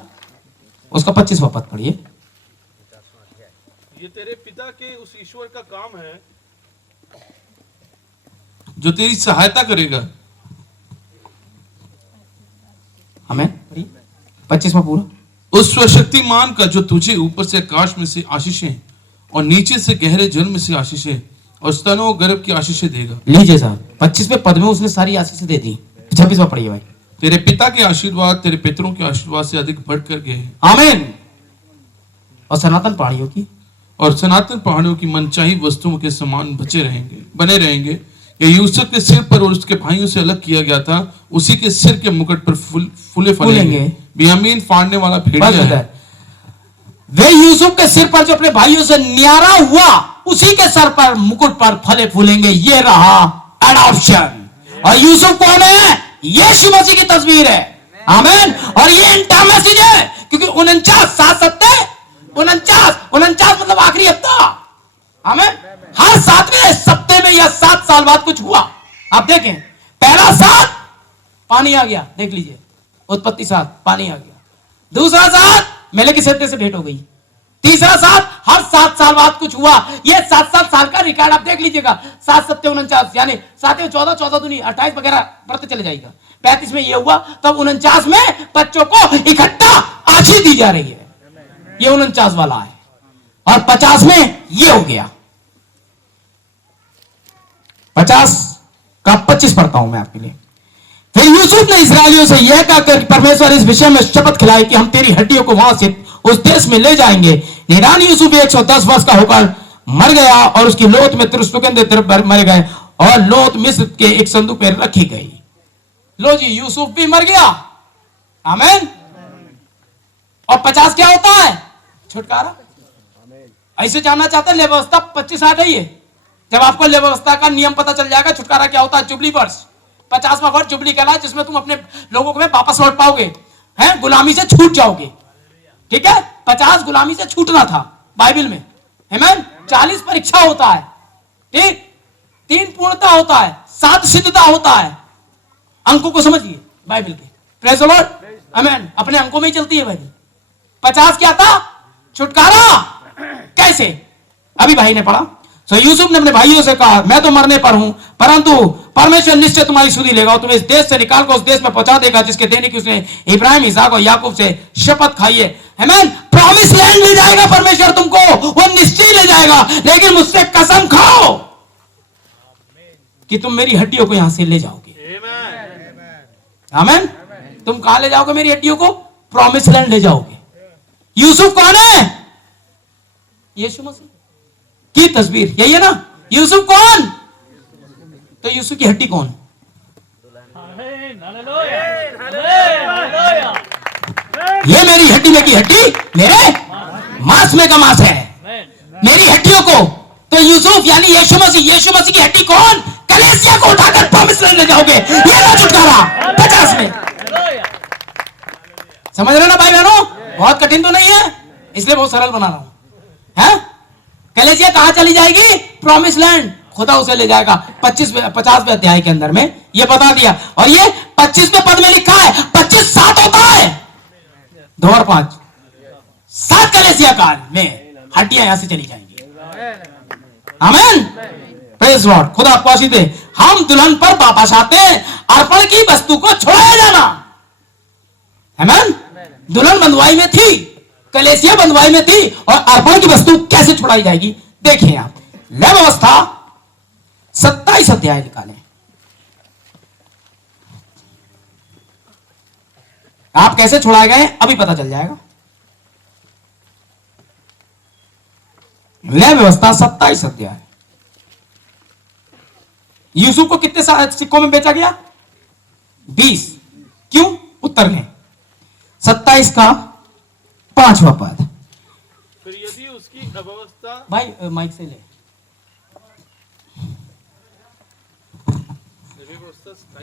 उसका 25वां पद पढ़िए। ये तेरे पिता के उस ईश्वर का काम है जो तेरी सहायता करेगा। हमें 25वां पूरा। उस स्वशक्तिमान का जो तुझे ऊपर से आकाश में से आशीषें और नीचे से गहरे जल में से आशीषें और स्तनों और गर्भ की आशीषें देगा। लीजिए साहब, 25वें पद में उसने सारी आशीषें दे दी। 26वां पढ़िए भाई। तेरे पिता के आशीर्वाद तेरे पितरों के आशीर्वाद से अधिक बढ़कर गए हैं। आमीन। और सनातन प्राणियों की, और सनातन पहाड़ियों की मनचाही वस्तुओं के समान बने रहेंगे। ये यूसुफ के सिर पर और उसके भाइयों से अलग किया गया था, उसी के सिर के मुकुट पर फूले फलेंगे। बियामीन फाड़ने वाला भेड़िया है। वे यूसुफ के सिर पर जो अपने भाइयों से न्यारा हुआ, उसी के सर पर मुकुट पर फले फूलेंगे। ये रहा एडॉप्शन। और यूसुफ कौन है? यीशु मसीह की तस्वीर है। आमीन। और ये इंटर मैसेज है, क्योंकि 49 मतलब आखिरी हफ्ता। आमीन। हर 7वें सप्ताह में या 7 साल बाद कुछ हुआ। आप देखें, पहला 7 पानी आ गया, देख लीजिए, उत्पत्ति 7 पानी आ गया। दूसरा 7 मेले की सत्य से भेंट हो गई। तीसरा 7 हर 7 साल बाद कुछ हुआ। ये 7 साल का रिकॉर्ड आप देख लीजिएगा। 7 सत्ते 49, यानी 7 14 14 दूनी 28 वगैरह बढ़ते चले जाएगा। 35 में ये हुआ, तब 49 में बच्चों को इकट्ठा आशीष दी जा रही है। ये 49 वाला है। और 50 में ये हो गया। 50 का 25 पढ़ता हूं मैं आपके लिए। फिर यूसुफ ने इस्राएलियों से यह कहकर परमेश्वर इस विषय में शपथ खिलाई कि हम तेरी हड्डियों को वहां से उस देश में ले जाएंगे। निदान यूसुफ 110 वर्ष का होकर मर गया और उसकी लोथ में मर गए और लोथ मिस्र के एक संदूक में रखी गई। लो जी, यूसुफ भी मर गया। आमीन। और 50 क्या होता है? छुटकारा। ऐसे जानना चाहते हैं? ले व्यवस्था 25 आ गई है। जब आपको ले व्यवस्था का नियम पता चल जाएगा, छुटकारा क्या होता है। जुबली वर्ष, 50वां वर्ष जुबली कहलाए, जिसमें तुम अपने लोगों को में वापस लौट पाओगे, हैं, गुलामी से छूट जाओगे। ठीक है, 50 गुलामी से छूटना था बाइबल में। आमीन। 40 परीक्षा होता है, ठीक, 3 पूर्णता होता है, 7 सिद्धता होता है। अंकों को समझिए बाइबल के। Praise the Lord. आमीन। अपने अंकों में ही चलती है बाइबल। 50 क्या था? छुटकारा। कैसे? अभी भाई ने पढ़ा। सो यूसुफ ने अपने भाइयों से कहा, मैं तो मरने पर हूं, परंतु परमेश्वर निश्चय तुम्हारी सुधि लेगा और तुम्हें इस देश से निकाल कर उस देश में पहुंचा देगा जिसके देने की उसने इब्राहिम, इसहाक और याकूब से शपथ खाई है। आमीन। प्रॉमिस लैंड ले जाएगा परमेश्वर तुमको, वो निश्चय ले जाएगा। लेकिन मुझसे कसम खाओ कि तुम मेरी हड्डियों को यहां से ले जाओगे। आमीन। तुम कहां ले जाओगे मेरी हड्डियों को? प्रॉमिस लैंड ले जाओगे। यूसुफ कौन है? यीशु मसीह की तस्वीर यही है ना। यूसुफ कौन? तो यूसुफ की हड्डी कौन? ये मेरी हड्डी में की हड्डी, मेरे मांस में का मांस है। मेरी हड्डियों को तो यूसुफ यानी यीशु मसीह की हड्डी कौन? कलीसिया को उठाकर प्रॉमिस लैंड ले जाओगे। ये ना छुटकारा 50 में। समझ रहे ना भाई बहनों? बहुत कठिन तो नहीं है, इसलिए बहुत सरल बना रहा हूं। है, कलीसिया कहां चली जाएगी? Promise land. खुदा उसे ले जाएगा। 50वें अध्याय के अंदर में ये बता दिया। और ये 25वें पद में लिखा है। 25 7 होता है, 2 और 5 7 कलीसिया काल में हड्डियां यहां से चली जाएंगी। आमीन। Praise Lord. खुदा आपको आशीष दे। हम दुल्हन पर वापस आते हैं। अर्पण की वस्तु को छोड़ाया जाना। आमीन। दुल्हन बंधुआई में थी, कलीसिया बंधुआई में थी, और अर्पण की वस्तु कैसे छुड़ाई जाएगी देखिए आप। ले व्यवस्था 27 अध्याय निकालें। आप कैसे छुड़ाए गए अभी पता चल जाएगा। ले व्यवस्था 27 अध्याय। यूसुफ को कितने सिक्कों में बेचा गया? 20। क्यों? उत्तर लें। 27 का 5वां पद। फिर यदि उसकी अव्यवस्था, भाई माइक से ले।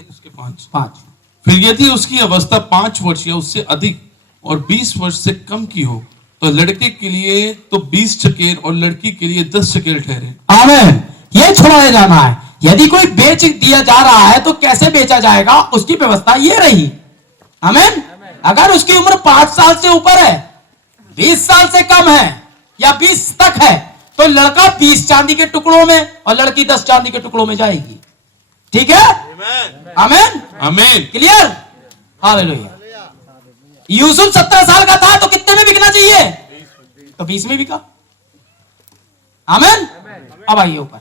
उसके 5। 5। फिर यदि उसकी अवस्था 5 वर्ष या उससे अधिक और 20 वर्ष से कम की हो तो लड़के के लिए तो 20 शकेल और लड़की के लिए 10 शकेल ठहरे। आमीन। ये छुड़ाया जाना है। यदि कोई बेच दिया जा रहा है तो कैसे बेचा जाएगा, उसकी व्यवस्था ये रही। आमीन। अगर उसकी उम्र 5 साल से ऊपर है, 20 साल से कम है या 20 तक है, तो लड़का 20 चांदी के टुकड़ों में और लड़की 10 चांदी के टुकड़ों में जाएगी। ठीक है? आमीन। आमीन। क्लियर? हालेलुया। यूसुफ 17 साल का था तो कितने में बिकना चाहिए? तो 20 में बिका। आमीन। अब आइए ऊपर,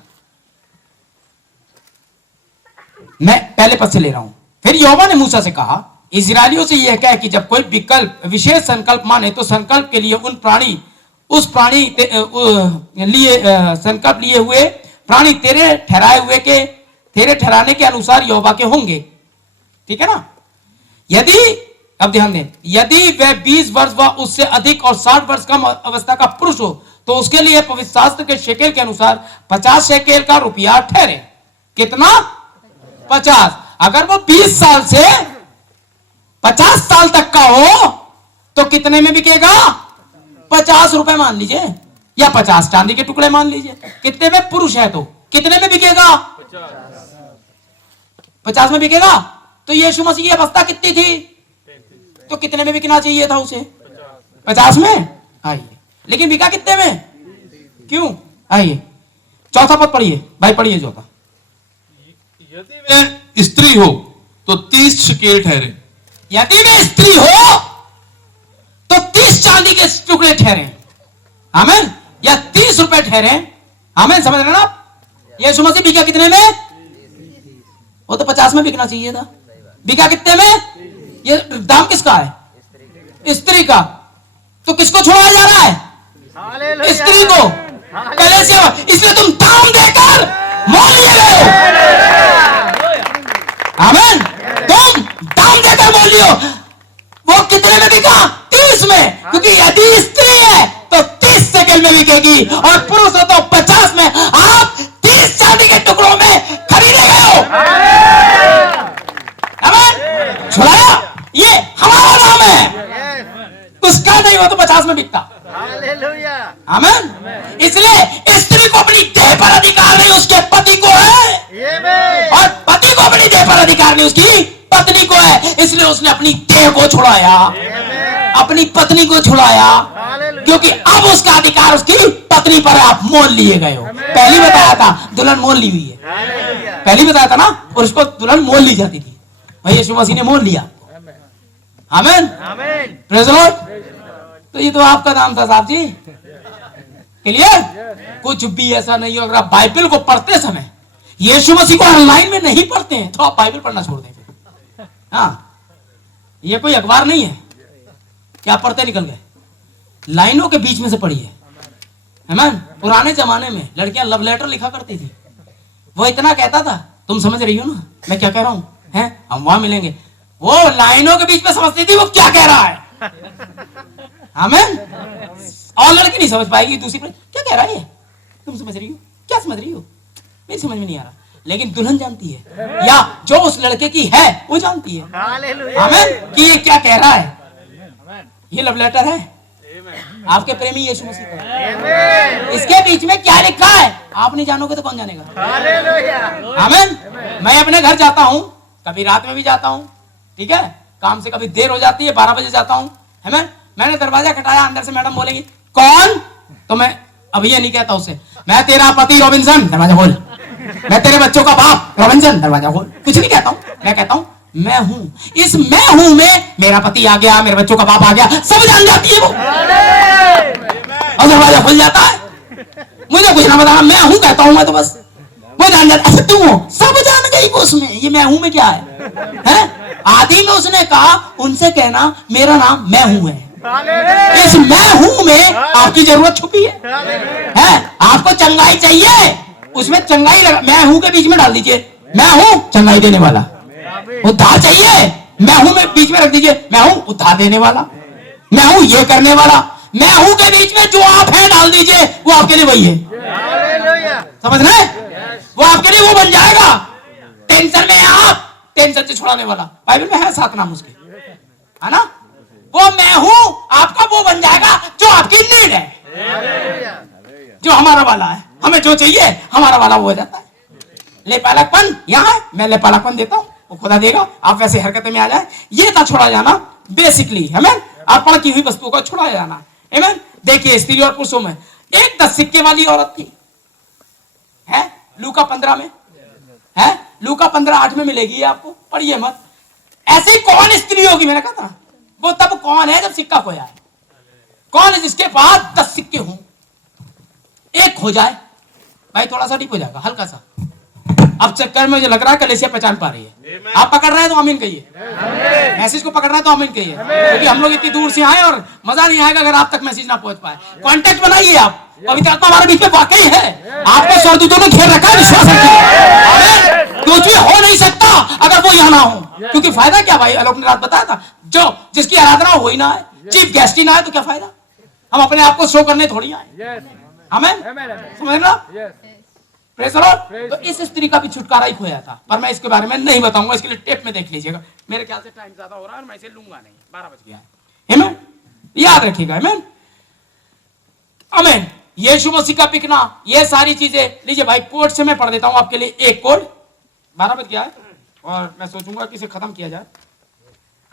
मैं पहले पद से ले रहा हूं। फिर यहोवा ने मूसा से कहा, इस्राएलियों से यह कह कि जब कोई विकल्प विशेष संकल्प माने तो संकल्प के लिए उन प्राणी उस प्राणी लिए संकल्प लिए हुए प्राणी तेरे ठहराने के अनुसार यहोवा के होंगे। ठीक है ना। यदि, अब ध्यान दें, यदि वह 20 वर्ष व उससे अधिक और 60 वर्ष कम अवस्था का पुरुष हो तो उसके लिए पवित्र शास्त्र के शेकेल के अनुसार 50 शेकेल का रुपया ठहरे। कितना? 50। अगर वो 20 साल से 50 साल तक का हो तो कितने में बिकेगा? 50 रुपए मान लीजिए, या 50 चांदी के टुकड़े मान लीजिए। कितने में पुरुष है तो कितने में बिकेगा? 50 में बिकेगा। तो यीशु मसीह की अवस्था कितनी थी? तो कितने में बिकना चाहिए था उसे? 50 में। आइए, लेकिन बिका कितने में? क्यों? आइए चौथा पद पढ़िए भाई, पढ़िए चौथा। यदि वह स्त्री हो तो 30 शकेल ठहरे। यदि वह स्त्री हो तो 30 चांदी के टुकड़े ठहरे। आमीन। या 30 रुपए ठहरे। आमीन, समझ रहे ना आप? यीशु मसीह बिका कितने में? वो तो 50 में बिकना चाहिए था। बिका कितने में? ये दाम किसका है? स्त्री का। तो किसको छुड़ाया जा रहा है? स्त्री को। पहले से, इसलिए तुम दाम देकर मोल लिए गए हो। आमीन। तुम दाम देकर मोल लियो। वो कितने में बिका? 30 में। क्योंकि यदि स्त्री है तो 30 सेकंड में बिकेगी और पुरुष हो तो 50 में। आप 30 चांदी के टुकड़ों में खरीदे गए हो। आमीन। छुड़ाया, ये हमारा नाम है, उसका नहीं हो तो 50 में बिकता। आमीन। इसलिए स्त्री को अपनी देह पर अधिकार नहीं, उसके पति को है। और पति को अपनी देह पर अधिकार नहीं, उसकी पत्नी को है। इसलिए उसने अपनी देह को छुड़ाया, अपनी पत्नी को छुड़ाया, क्योंकि अब उसका अधिकार उसकी पत्नी पर है। आप मोल लिए गए हो। पहले बताया था दुल्हन मोल ली हुई है, पहले बताया था ना, और उसको दुल्हन मोल ली जाती थी। भाई यीशु मसीह ने मोल लिया। आमीन। Praise the Lord. तो ये तो आपका नाम था साहब जी। क्लियर? कुछ भी ऐसा नहीं हो। अगर आप बाइबल को पढ़ते समय यीशु मसीह को ऑनलाइन में नहीं पढ़ते हैं तो आप बाइबल पढ़ना छोड़ दें। हाँ, ये कोई अखबार नहीं है क्या पढ़ते निकल गए। लाइनों के बीच में से पढ़िए। आमीन। पुराने जमाने में लड़कियां लव लेटर लिखा करती थी। वो इतना कहता था, तुम समझ रही हो ना मैं क्या कह रहा हूं, हैं? हम वहां मिलेंगे। वो लाइनों के बीच में समझती थी वो क्या कह रहा है। आमीन। और लड़की नहीं समझ पाएगी दूसरी पर, क्या कह रहा है, तुम समझ रही हो, क्या समझ रही हो, मेरी समझ में नहीं आ रहा। लेकिन दुल्हन जानती है, या जो उस लड़के की है वो जानती है। आमीन। कि ये क्या कह रहा है। ये लव लेटर है आपके प्रेमी यीशु मसीह का। इसके बीच में क्या लिखा है आप नहीं जानोगे तो कौन जानेगा। आमीन। मैं अपने घर जाता हूं, कभी रात में भी जाता हूं, ठीक है, काम से कभी देर हो जाती है, 12 बजे जाता हूं। है मैंने दरवाजा खटाया, अंदर से मैडम बोलेंगी कौन, तो मैं अब ये नहीं कहता उसे मैं तेरा पति रॉबिन्सन, दरवाजा खोल। मैं तेरे बच्चों का बाप रॉबिन्सन, दरवाजा खोल। कुछ नहीं कहता हूं, मैं कहता हूं मैं हूं। इस मैं हूं में मेरा पति आ गया, मेरे बच्चों का बाप आ गया, सब जान जाती है वो, और दरवाजा खुल जाता है। मुझे कुछ ना बताना, मैं हूं कहता हूं मैं तो बस, वो जान जाता। अच्छा तुम हो, सब जान गई वो उसमें। ये मैं हूं में क्या है? आदि में उसने कहा उनसे कहना मेरा नाम मैं हूं है। इस मैं हूं में आपकी जरूरत छुपी है? आपको चंगाई चाहिए, उसमें चंगाई लगा, मैं हूं के बीच में डाल दीजिए, मैं हूं चंगाई देने वाला। उद्धार चाहिए, मैं हूं में बीच में रख दीजिए, मैं हूं उद्धार देने वाला, मैं हूं ये करने वाला। मैं हूं के बीच में जो आप हैं डाल दीजिए, वो आपके लिए वही है। समझ रहे? वो आपके लिए वो बन जाएगा। टेंशन में आप, टेंशन से छुड़ाने वाला। बाइबल में है 7 नाम उसके, है ना। वो मैं हूं आपका वो बन जाएगा जो आपकी नीड है, जो हमारा वाला है। हमें जो चाहिए हमारा वाला वो हो जाता है। लेपालकपन यहाँ है, मैं लेपालकपन देता हूं, वो खुदा देगा। आप वैसे हरकतें में आ जाए, ये था छुड़ा जाना बेसिकली। हमें अर्पण की हुई वस्तुओं का छुड़ाया जाना। आमीन। देखिए स्त्री और पुरुषों में एक 10 सिक्के वाली औरत थी, है लूका 15 में है, लूका 15:8 में मिलेगी आपको, पढ़िए मत। ऐसी कौन स्त्री होगी, मैंने कहा था वो तब कौन है जब सिक्का खोया है। कौन है जिसके पास 10 सिक्के हों, एक हो जाए, भाई थोड़ा सा डीप हो जाएगा, हल्का सा, अब चक्कर में मुझे लग रहा है कलीसिया पहचान पा रही है। आप पकड़ रहे हैं तो आमीन कहिए। मैसेज को पकड़ रहे हैं तो आमीन कहिए, क्योंकि हम लोग इतनी दूर से आए और मजा नहीं आएगा अगर आप तक मैसेज ना पहुंच पाए। कांटेक्ट बनाइए आप, पवित्र आत्मा हमारे बीच में वाकई है, आपको स्वर्गदूतों ने घेर रखा है, विश्वास रखिए। कुछ भी हो नहीं सकता अगर वो यहाँ ना हो, क्योंकि फायदा क्या भाई, आलोक ने रात बताया था, जो जिसकी आराधना हो ही ना है, चीफ गेस्ट ही ना है, तो क्या फायदा। हम अपने आप को शो करने थोड़ी आए, आमीन, समझ लो। Praise the Lord. तो इस स्त्री का भी छुटकारा ही खोया था, पर मैं इसके बारे में नहीं बताऊंगा, इसके लिए टेप में देख लीजिएगा। मेरे ख्याल से टाइम ज्यादा हो रहा है और मैं इसे लूंगा नहीं, 12 बज गया है। आमीन, याद रखिएगा। आमीन, आमीन। यीशु मसीह का बिकना, ये सारी चीजें लीजिए भाई। कोड से मैं पढ़ देता हूं आपके लिए एक कोड। 12 बज गया है और मैं सोचूंगा कि इसे खत्म किया जाए।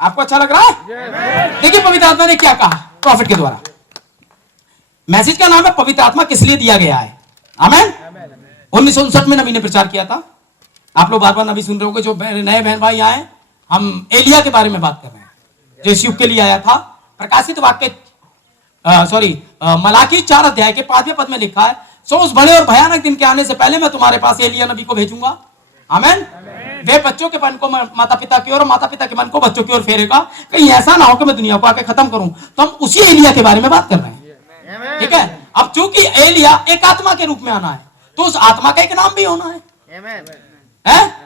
आपको अच्छा लग रहा है? देखिए पवित्र आत्मा ने क्या कहा प्रॉफिट के द्वारा। मैसेज का नाम है पवित्र आत्मा किस लिए दिया गया है। आमीन। 1959 में नबी ने प्रचार किया था। आप लोग बार बार नबी सुन रहे होंगे। जो नए बहन भाई आए, हम एलिया के बारे में बात कर रहे हैं, जो इस युग के लिए आया था। प्रकाशित वाक्य मलाकी 4 अध्याय के 5वें पद में लिखा है, सो उस बड़े और भयानक दिन के आने से पहले मैं तुम्हारे पास एलिया नबी को भेजूंगा। आमीन। वे बच्चों के मन को माता पिता की ओर और माता पिता के मन को बच्चों की ओर फेरेगा। कहीं ऐसा ना हो कि मैं दुनिया को आके खत्म करूं। तो हम उसी एलिया के बारे में बात कर रहे हैं, ठीक है। अब चूंकि एलिया एक आत्मा के रूप में आना है, तो उस आत्मा का एक नाम भी होना है।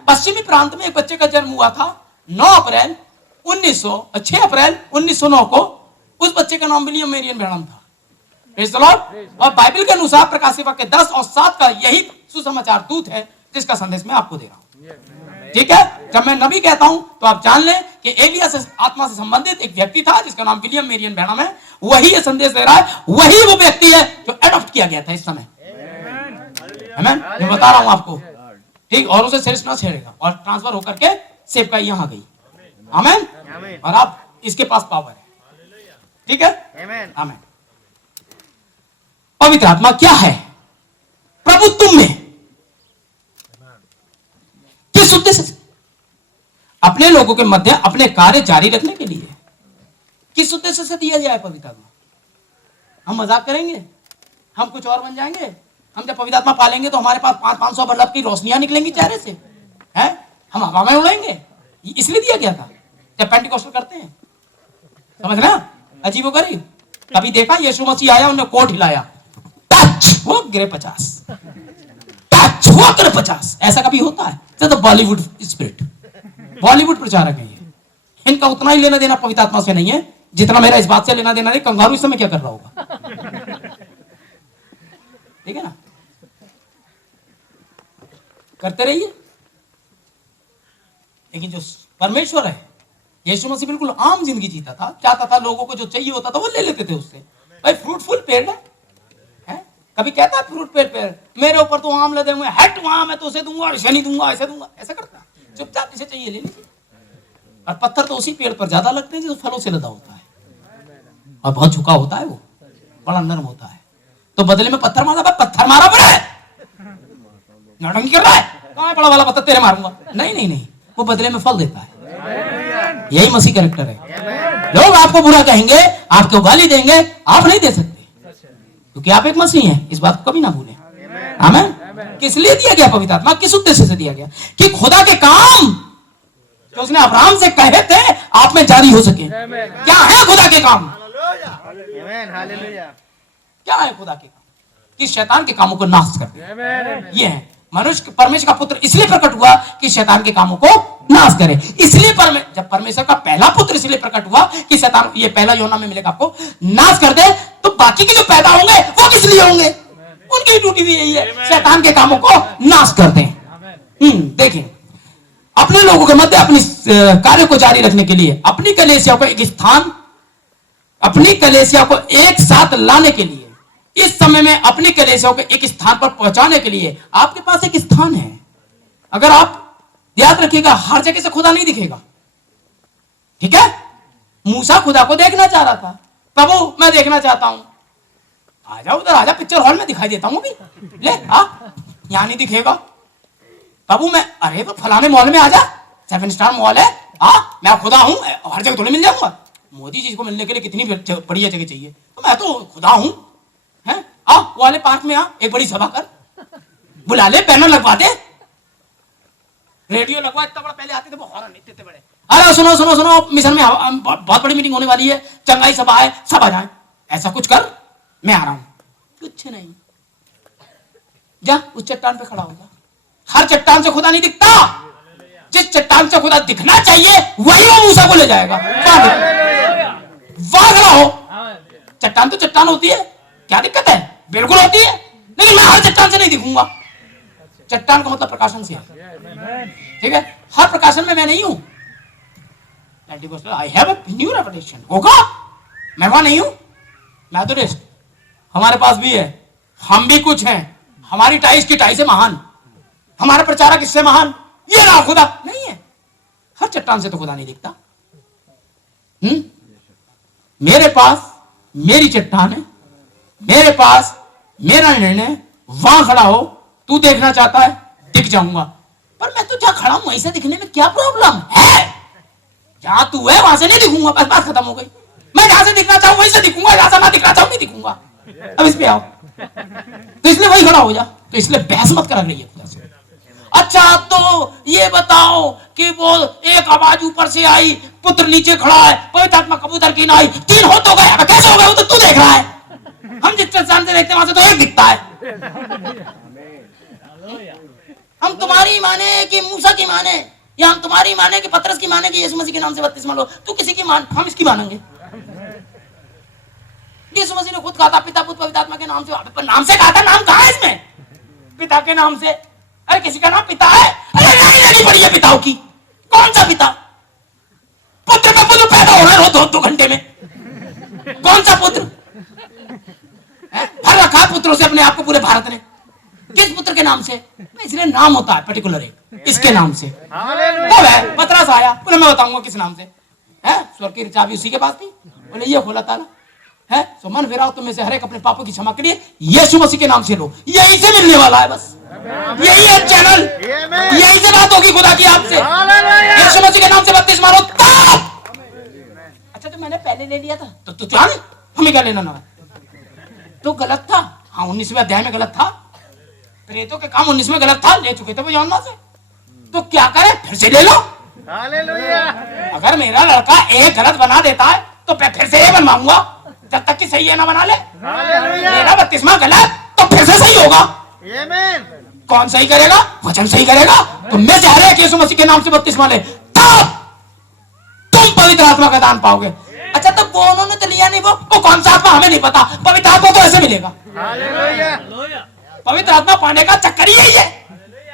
पश्चिमी प्रांत में एक बच्चे का जन्म हुआ था 6 अप्रैल 1909 को। उस बच्चे का नाम विलियम मेरियन ब्रैनम था। Praise the Lord. और बाइबल के अनुसार प्रकाशित वाक्य 10 और 7 का यही सुसमाचार दूत है जिसका संदेश मैं आपको दे रहा हूं, ठीक है। जब मैं नबी कहता हूं तो आप जान लें कि एलिया से आत्मा से संबंधित एक व्यक्ति था जिसका नाम विलियम मेरियन ब्रैनम है। वही ये संदेश दे रहा है, वही वो व्यक्ति है जो एडॉप्ट किया गया था इस समय। आमीन। मैं बता रहा हूं आपको, ठीक। और उसे सिर ना छेड़ेगा और ट्रांसफर होकर के सेवका यहां गई। आमीन। और आप इसके पास पावर है, ठीक है। आमीन। पवित्र आत्मा क्या है? प्रभु तुम में किस उद्देश्य से? अपने लोगों के मध्य अपने कार्य जारी रखने के लिए। किस उद्देश्य से दिया जाए पवित्र आत्मा? हम मजाक करेंगे? हम कुछ और बन जाएंगे? हम जब पवित्र आत्मा पालेंगे तो हमारे पास 500 बल्ब की रोशनियां निकलेंगी चेहरे से, हैं? हम हवा में उड़ेंगे? इसलिए दिया गया था जब पेंटिकॉस्टल करते हैं, समझ रहे हैं? अजीबोगरीब। कभी देखा यीशु मसीह आया, उन्होंने कोट हिलाया, टच वो गिरे 50, टच वो गिरे 50। ऐसा कभी होता है? तो बॉलीवुड स्पिरिट, बॉलीवुड प्रचारक है ये। इनका उतना ही लेना देना पवित्र आत्मा से नहीं है जितना मेरा इस बात से लेना देना नहीं कंगारू इस समय क्या कर रहा होगा, ठीक है ना। करते रहिए। लेकिन जो परमेश्वर है, यीशु मसीह बिल्कुल आम जिंदगी जीता था, चाहता था लोगों को जो चाहिए होता था वो ले लेते थे उससे। भाई फ्रूटफुल पेड़ है? कभी कहता है फ्रूट पेड़ मेरे ऊपर तो आम लदे हुए, हट वहां मैं तो उसे दूंगा और शनि दूंगा, ऐसे दूंगा, ऐसा करता? चुपचाप जिसे चाहिए ले लीजिए। और पत्थर तो उसी पेड़ पर ज्यादा लगते हैं जो फलों से लदा होता है और बहुत झुका होता है, वो बड़ा नरम होता है। तो बदले में पत्थर मारा, पत्थर मारा पड़े, नौटंकी कर रहा है, कहां बड़ा वाला पत्थर तेरे मारूंगा? नहीं, वो बदले में फल देता है। यही मसीह कैरेक्टर है। लोग आपको बुरा कहेंगे, आपको गाली देंगे, आप नहीं दे सकते क्योंकि आप एक मसीह हैं। इस बात को कभी ना भूलें। आमीन। किस लिए दिया गया पवित्र आत्मा? किस उद्देश्य से दिया गया? कि खुदा के काम जो उसने अब्राहम से कहे थे आप में जारी हो सके। क्या है खुदा के काम? क्या है खुदा के काम? कि शैतान के कामों को नाश कर दे। ये है मनुष्य परमेश्वर का पुत्र इसलिए प्रकट हुआ कि शैतान के कामों को नाश करे। इसलिए जब परमेश्वर का पहला पुत्र इसलिए प्रकट हुआ कि शैतान, ये पहला यूहन्ना में मिलेगा आपको, नाश कर दे, तो बाकी के जो पैदा होंगे वो किस लिए होंगे? उनकी ड्यूटी भी यही है, शैतान के कामों को नाश कर दें। देखें, अपने लोगों के मध्य अपनी कार्य को जारी रखने के लिए, अपनी कलीसिया को एक स्थान, अपनी कलीसिया को एक साथ लाने के लिए, इस समय में अपनी कलीसिया को एक स्थान पर पहुंचाने के लिए आपके पास एक स्थान है। अगर आप याद रखिएगा, हर जगह से खुदा नहीं दिखेगा, ठीक है। मूसा खुदा को देखना चाह रहा था, प्रभु मैं देखना चाहता हूं, आजा उधर, आजा पिक्चर हॉल में दिखाई देता हूं अभी, ले आ, यहां नहीं दिखेगा। प्रभु मैं, अरे तो फलाने मॉल में आजा, 7 स्टार मॉल है, मैं खुदा हूं, हर जगह थोड़ी मिल जाऊंगा। मोदी जी को मिलने के लिए कितनी बढ़िया जगह चाहिए, तो मैं तो खुदा हूं, वो वाले पार्क में एक बड़ी सभा कर, बुला ले, बैनर लगवा दे, रेडियो लगवा, इतना बड़ा पहले आते थे वो हॉर्न इतने इतने बड़े। अरे सुनो सुनो सुनो, मिशन में बहुत बड़ी मीटिंग होने वाली है, चंगाई सभा है, सब आ जाए, ऐसा कुछ कर, मैं आ रहा हूं। कुछ नहीं, जा उस चट्टान पे खड़ा होगा। हर चट्टान से खुदा नहीं दिखता, जिस चट्टान से खुदा दिखना चाहिए वही वो मूसा को ले जाएगा। वहां खड़ा हो। चट्टान तो चट्टान होती है, क्या दिक्कत है? बिल्कुल होती है, लेकिन मैं हर चट्टान से नहीं दिखूंगा। चट्टान का मतलब प्रकाशन से, ठीक है? हर प्रकाशन में मैं नहीं हूं। I have a new revelation होगा, मैं वहां नहीं हूं। मेथोडिस्ट हमारे पास भी है, हम भी कुछ हैं, हमारी टाइस की टाइस से महान, हमारा प्रचारक इससे महान, ये ना खुदा नहीं है। हर चट्टान से तो खुदा नहीं दिखता। मेरे पास मेरी चट्टान है, मेरे पास मेरा निर्णय, वहां खड़ा हो। तू देखना चाहता है, दिख जाऊंगा, पर मैं तो जहां खड़ा हूं वहीं से दिखने में क्या प्रॉब्लम है? जहां तू है वहां से नहीं दिखूंगा, बस बात खत्म हो गई। मैं जहां से दिखना चाहूं वहीं से दिखूंगा, जहां से ना दिखना चाहूं नहीं दिखूंगा। अब इस पे आओ, तो इसलिए वही खड़ा हो जा। तो इसलिए बहस मत करा रही है खुदा से। अच्छा तो ये बताओ कि वो एक आवाज ऊपर से आई, पुत्र नीचे खड़ा है, पवित्र आत्मा कबूतर की नाई, तीन हो तो गए, कैसे हो गए? वो तो तू देख रहा है, हम जिस चट्टान से देखते हैं वहां से तो एक दिखता है। हम तुम्हारी माने कि मूसा की माने, या हम तुम्हारी माने कि पतरस की माने कि यीशु मसीह के नाम से बपतिस्मा लो? तू किसी की मान, हम इसकी मानेंगे। यीशु मसीह ने खुद कहा था पिता पुत्र पवित्र आत्मा के नाम से, नाम से कहा था, नाम कहां है इसमें? पिता के नाम से। अरे किसी का नाम पिता है? अरे नहीं लगी पड़ी है पिताओं की, कौन सा पिता? पुत्र का पुत्र पैदा हो रहा है 2 घंटे में, कौन सा पुत्र? हर रखा पुत्रों से अपने आप को पूरे भारत ने, किस पुत्र के नाम से? इसलिए नाम होता है पर्टिकुलर, एक इसके नाम से। कब है पतरस आया, बोले मैं बताऊंगा किस नाम से है। स्वर्ग की चाबी उसी के पास थी, बोले ये खोला ताला है। सो मन फिराओ तुम में से हर एक अपने पापों की क्षमा के लिए यीशु मसीह के नाम से लो, यही से मिलने वाला है, बस यही है चैनल, यही से बात होगी खुदा की आपसे। यीशु मसीह के नाम से बपतिस्मा लो तब। अच्छा तो मैंने पहले ले लिया था तो जान हमें क्या लेना ना, तो गलत था। हाँ 19वें अध्याय में गलत था, प्रेतों के काम 19 में गलत था, ले चुके थे वो यूहन्ना से, तो क्या करे? फिर से ले लो। अगर मेरा लड़का एक गलत बना देता है तो फिर से ये बनवाऊंगा, जब तक कि सही है ना बना ले। मेरा बपतिस्मा गलत तो फिर से सही होगा। कौन सही करेगा? वचन सही करेगा। तो मैं चाह रहा है कि यीशु मसीह के नाम से बपतिस्मा ले, तब तुम पवित्र आत्मा का दान पाओगे। अच्छा तो वो उन्होंने तो लिया नहीं, वो कौन सा आत्मा हमें नहीं पता, पवित्र आत्मा तो ऐसे मिलेगा। पवित्र आत्मा पाने का चक्कर ही यही है।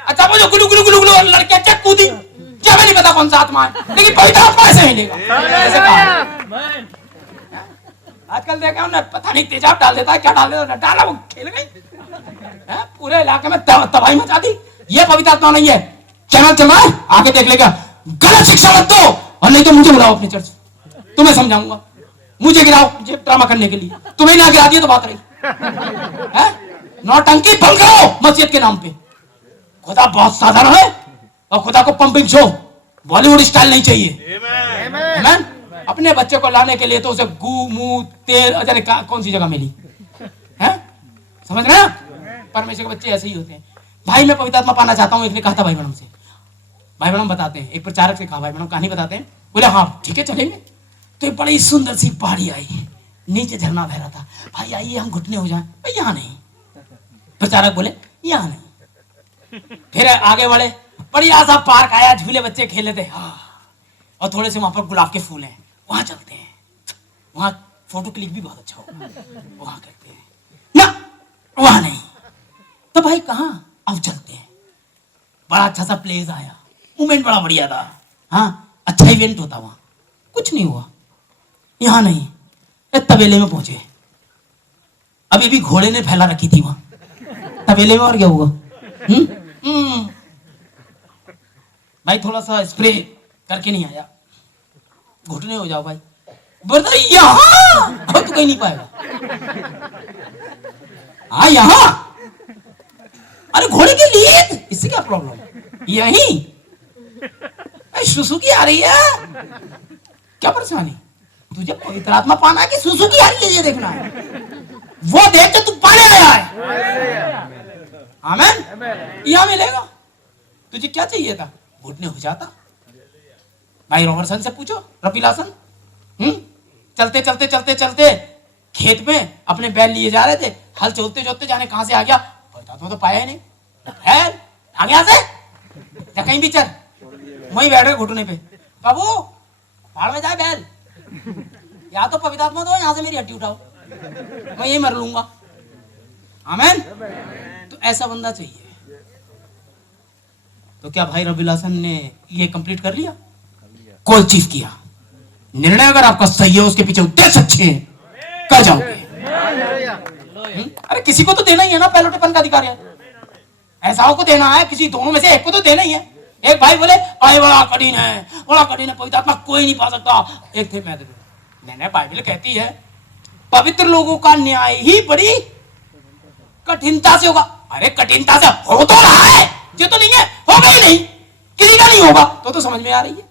अच्छा वो जो गुलू गुलू गुलू गुलू लड़कियां क्या कूदी, जो हमें नहीं पता कौन सा आत्मा है, लेकिन पवित्र आत्मा ऐसे मिलेगा। ऐसे कहा आजकल देखा उन्हें, पता नहीं तेजाब डाल देता है, क्या डाल देता, डाला वो खेल गई, पूरे इलाके में तबाही मचा दी। ये पवित्र आत्मा नहीं है। चैनल चल रहा है, आके देख लेगा। गलत शिक्षा मत दो, और नहीं तो मुझे बुलाओ अपनी चर्च, तुम्हें समझाऊंगा। मुझे गिराओ मुझे ड्रामा करने के लिए, तुम्हें ना गिरा दिया तो बात रही। नौटंकी बंद करो मस्जिद के नाम पे। खुदा बहुत साधारण है, और खुदा को पंपिंग शो बॉलीवुड स्टाइल नहीं चाहिए। आमीन। अपने बच्चे को लाने के लिए तो उसे गू मुंह तेल जाने कौन सी जगह मिली है, समझ रहे हैं? परमेश्वर के बच्चे ऐसे ही होते हैं। भाई मैं पवित्र आत्मा पाना चाहता हूँ, एक ने कहा था भाई मैडम से, भाई मैडम बताते हैं, एक प्रचारक से कहा भाई मैडम कहानी बताते हैं, बोले हाँ ठीक है चलेंगे। तो एक बड़ी सुंदर सी पहाड़ी आई, नीचे झरना बह रहा था, भाई आइए हम घुटने हो जाए। यहाँ नहीं, प्रचारक बोले यहाँ नहीं। फिर आगे बढ़े, बढ़िया सा पार्क आया, झूले बच्चे खेल रहे थे, हाँ, और थोड़े से वहां पर गुलाब के फूल हैं, वहां चलते हैं, वहां फोटो क्लिक भी बहुत अच्छा होगा, वहां करते हैं ना, वहां नहीं। तो भाई कहाँ? अब चलते हैं। बड़ा अच्छा सा प्लेस आया, मूवमेंट बड़ा बढ़िया था, हाँ अच्छा इवेंट होता वहां, कुछ नहीं हुआ। यहाँ नहीं, तबेले में पहुंचे, अभी भी घोड़े ने फैला रखी थी वहां तबेले में, और क्या हुआ? भाई थोड़ा सा स्प्रे करके नहीं आया, घुटने हो जाओ भाई, बोलता यहाँ अब तो कहीं नहीं पाएगा। हाँ यहाँ, अरे घोड़े के लिए इससे क्या प्रॉब्लम? यही सुसुकी आ रही है, क्या परेशानी? तुझे पवित्र आत्मा पाना है कि सुसुकी आ रही है ये देखना है, वो देख के तू पाने आया है। आमीन। यहाँ मिलेगा। तुझे क्या चाहिए था? घुटने हो जाता। भाई रॉबर्टसन से पूछो, रफी लासन, चलते चलते चलते चलते खेत में अपने बैल लिए जा रहे थे, हल चलते चलते जाने कहां से आ गया, तो पाया ही नहीं। बैल आ गया से या कहीं भी चल, वहीं बैठ गए घुटने पे। बाबू पहाड़ में जाए बैल, या तो पवित्रात्मा दो, यहां से मेरी हड्डी उठाओ, मैं यही मर लूंगा। आमीन। तो ऐसा बंदा चाहिए। तो क्या भाई रफी लासन ने ये कंप्लीट कर लिया? कोई चीज किया। निर्णय अगर आपका सही है, उसके पीछे उद्देश्य अच्छे हैं, कर जाओगे। अरे किसी को तो देना ही है ना पैलोटेपन का अधिकार है, ऐसाओं को देना है, किसी दोनों में से एक को तो देना ही है। एक भाई बोले भाई बड़ा कठिन है, पवित्र आत्मा कोई नहीं पा सकता। एक थे मैंने बाइबल कहती है पवित्र लोगों का न्याय ही बड़ी कठिनता से होगा। अरे कठिनता से हो तो रहा है, ये तो नहीं है होगा ही नहीं, किसी का नहीं होगा, तो समझ में आ रही है,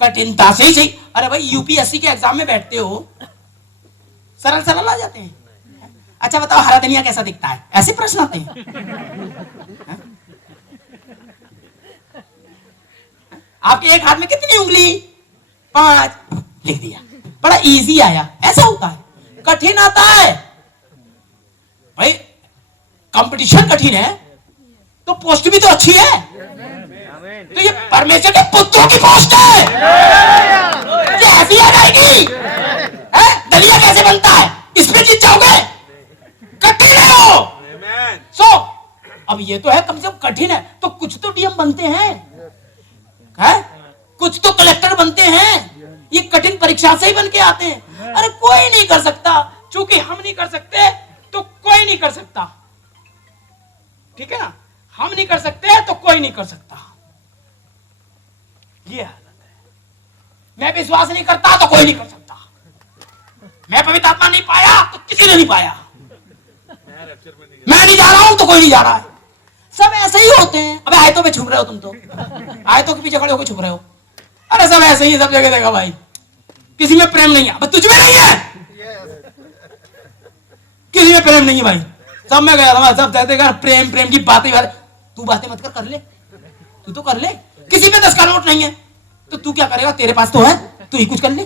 कठिनता से ही सही। अरे भाई यूपीएससी के एग्जाम में बैठते हो, सरल सरल आ जाते हैं। अच्छा बताओ हरा धनिया कैसा दिखता है, ऐसे प्रश्न आते हैं। आपके एक हाथ में कितनी उंगली? 5, लिख दिया, बड़ा इजी आया। ऐसा होता है, कठिन आता है भाई। कंपटीशन कठिन है तो पोस्ट भी तो अच्छी है। तो ये परमेश्वर के पुत्रों की पोस्ट है, ये ऐसी आ जाएगी। दलिया कैसे बनता है, इसमें जीत जाओगे, कठिन है वो। सो अब ये तो है कम से कम कठिन है, तो कुछ तो डीएम बनते हैं, कुछ तो कलेक्टर बनते हैं, ये कठिन परीक्षा से ही बन के आते हैं। अरे कोई नहीं कर सकता, चूंकि हम नहीं कर सकते तो कोई नहीं कर सकता, ठीक है ना, हम नहीं कर सकते तो कोई नहीं कर सकता, ये हालत है। मैं विश्वास नहीं करता तो कोई नहीं कर सकता, मैं पवित्र आत्मा नहीं पाया तो किसी ने नहीं पाया, मैं नहीं जा रहा हूं तो कोई नहीं जा रहा है। सब ऐसे ही होते हैं। अबे आयतों पे छुप रहे हो तुम, तो आयतों के पीछे खड़े होकर छुप रहे हो। अरे सब ऐसे ही, सब जगह देखा भाई, किसी में प्रेम नहीं है। अब तुझ में नहीं है, किसी में प्रेम नहीं है भाई, सब में गया था, सब देखा प्रेम प्रेम की बातें। तू बातें मत कर ले, तू तो कर ले। किसी में 10 का नोट नहीं है तो तू क्या करेगा, तेरे पास तो है, तू ही कुछ कर ले।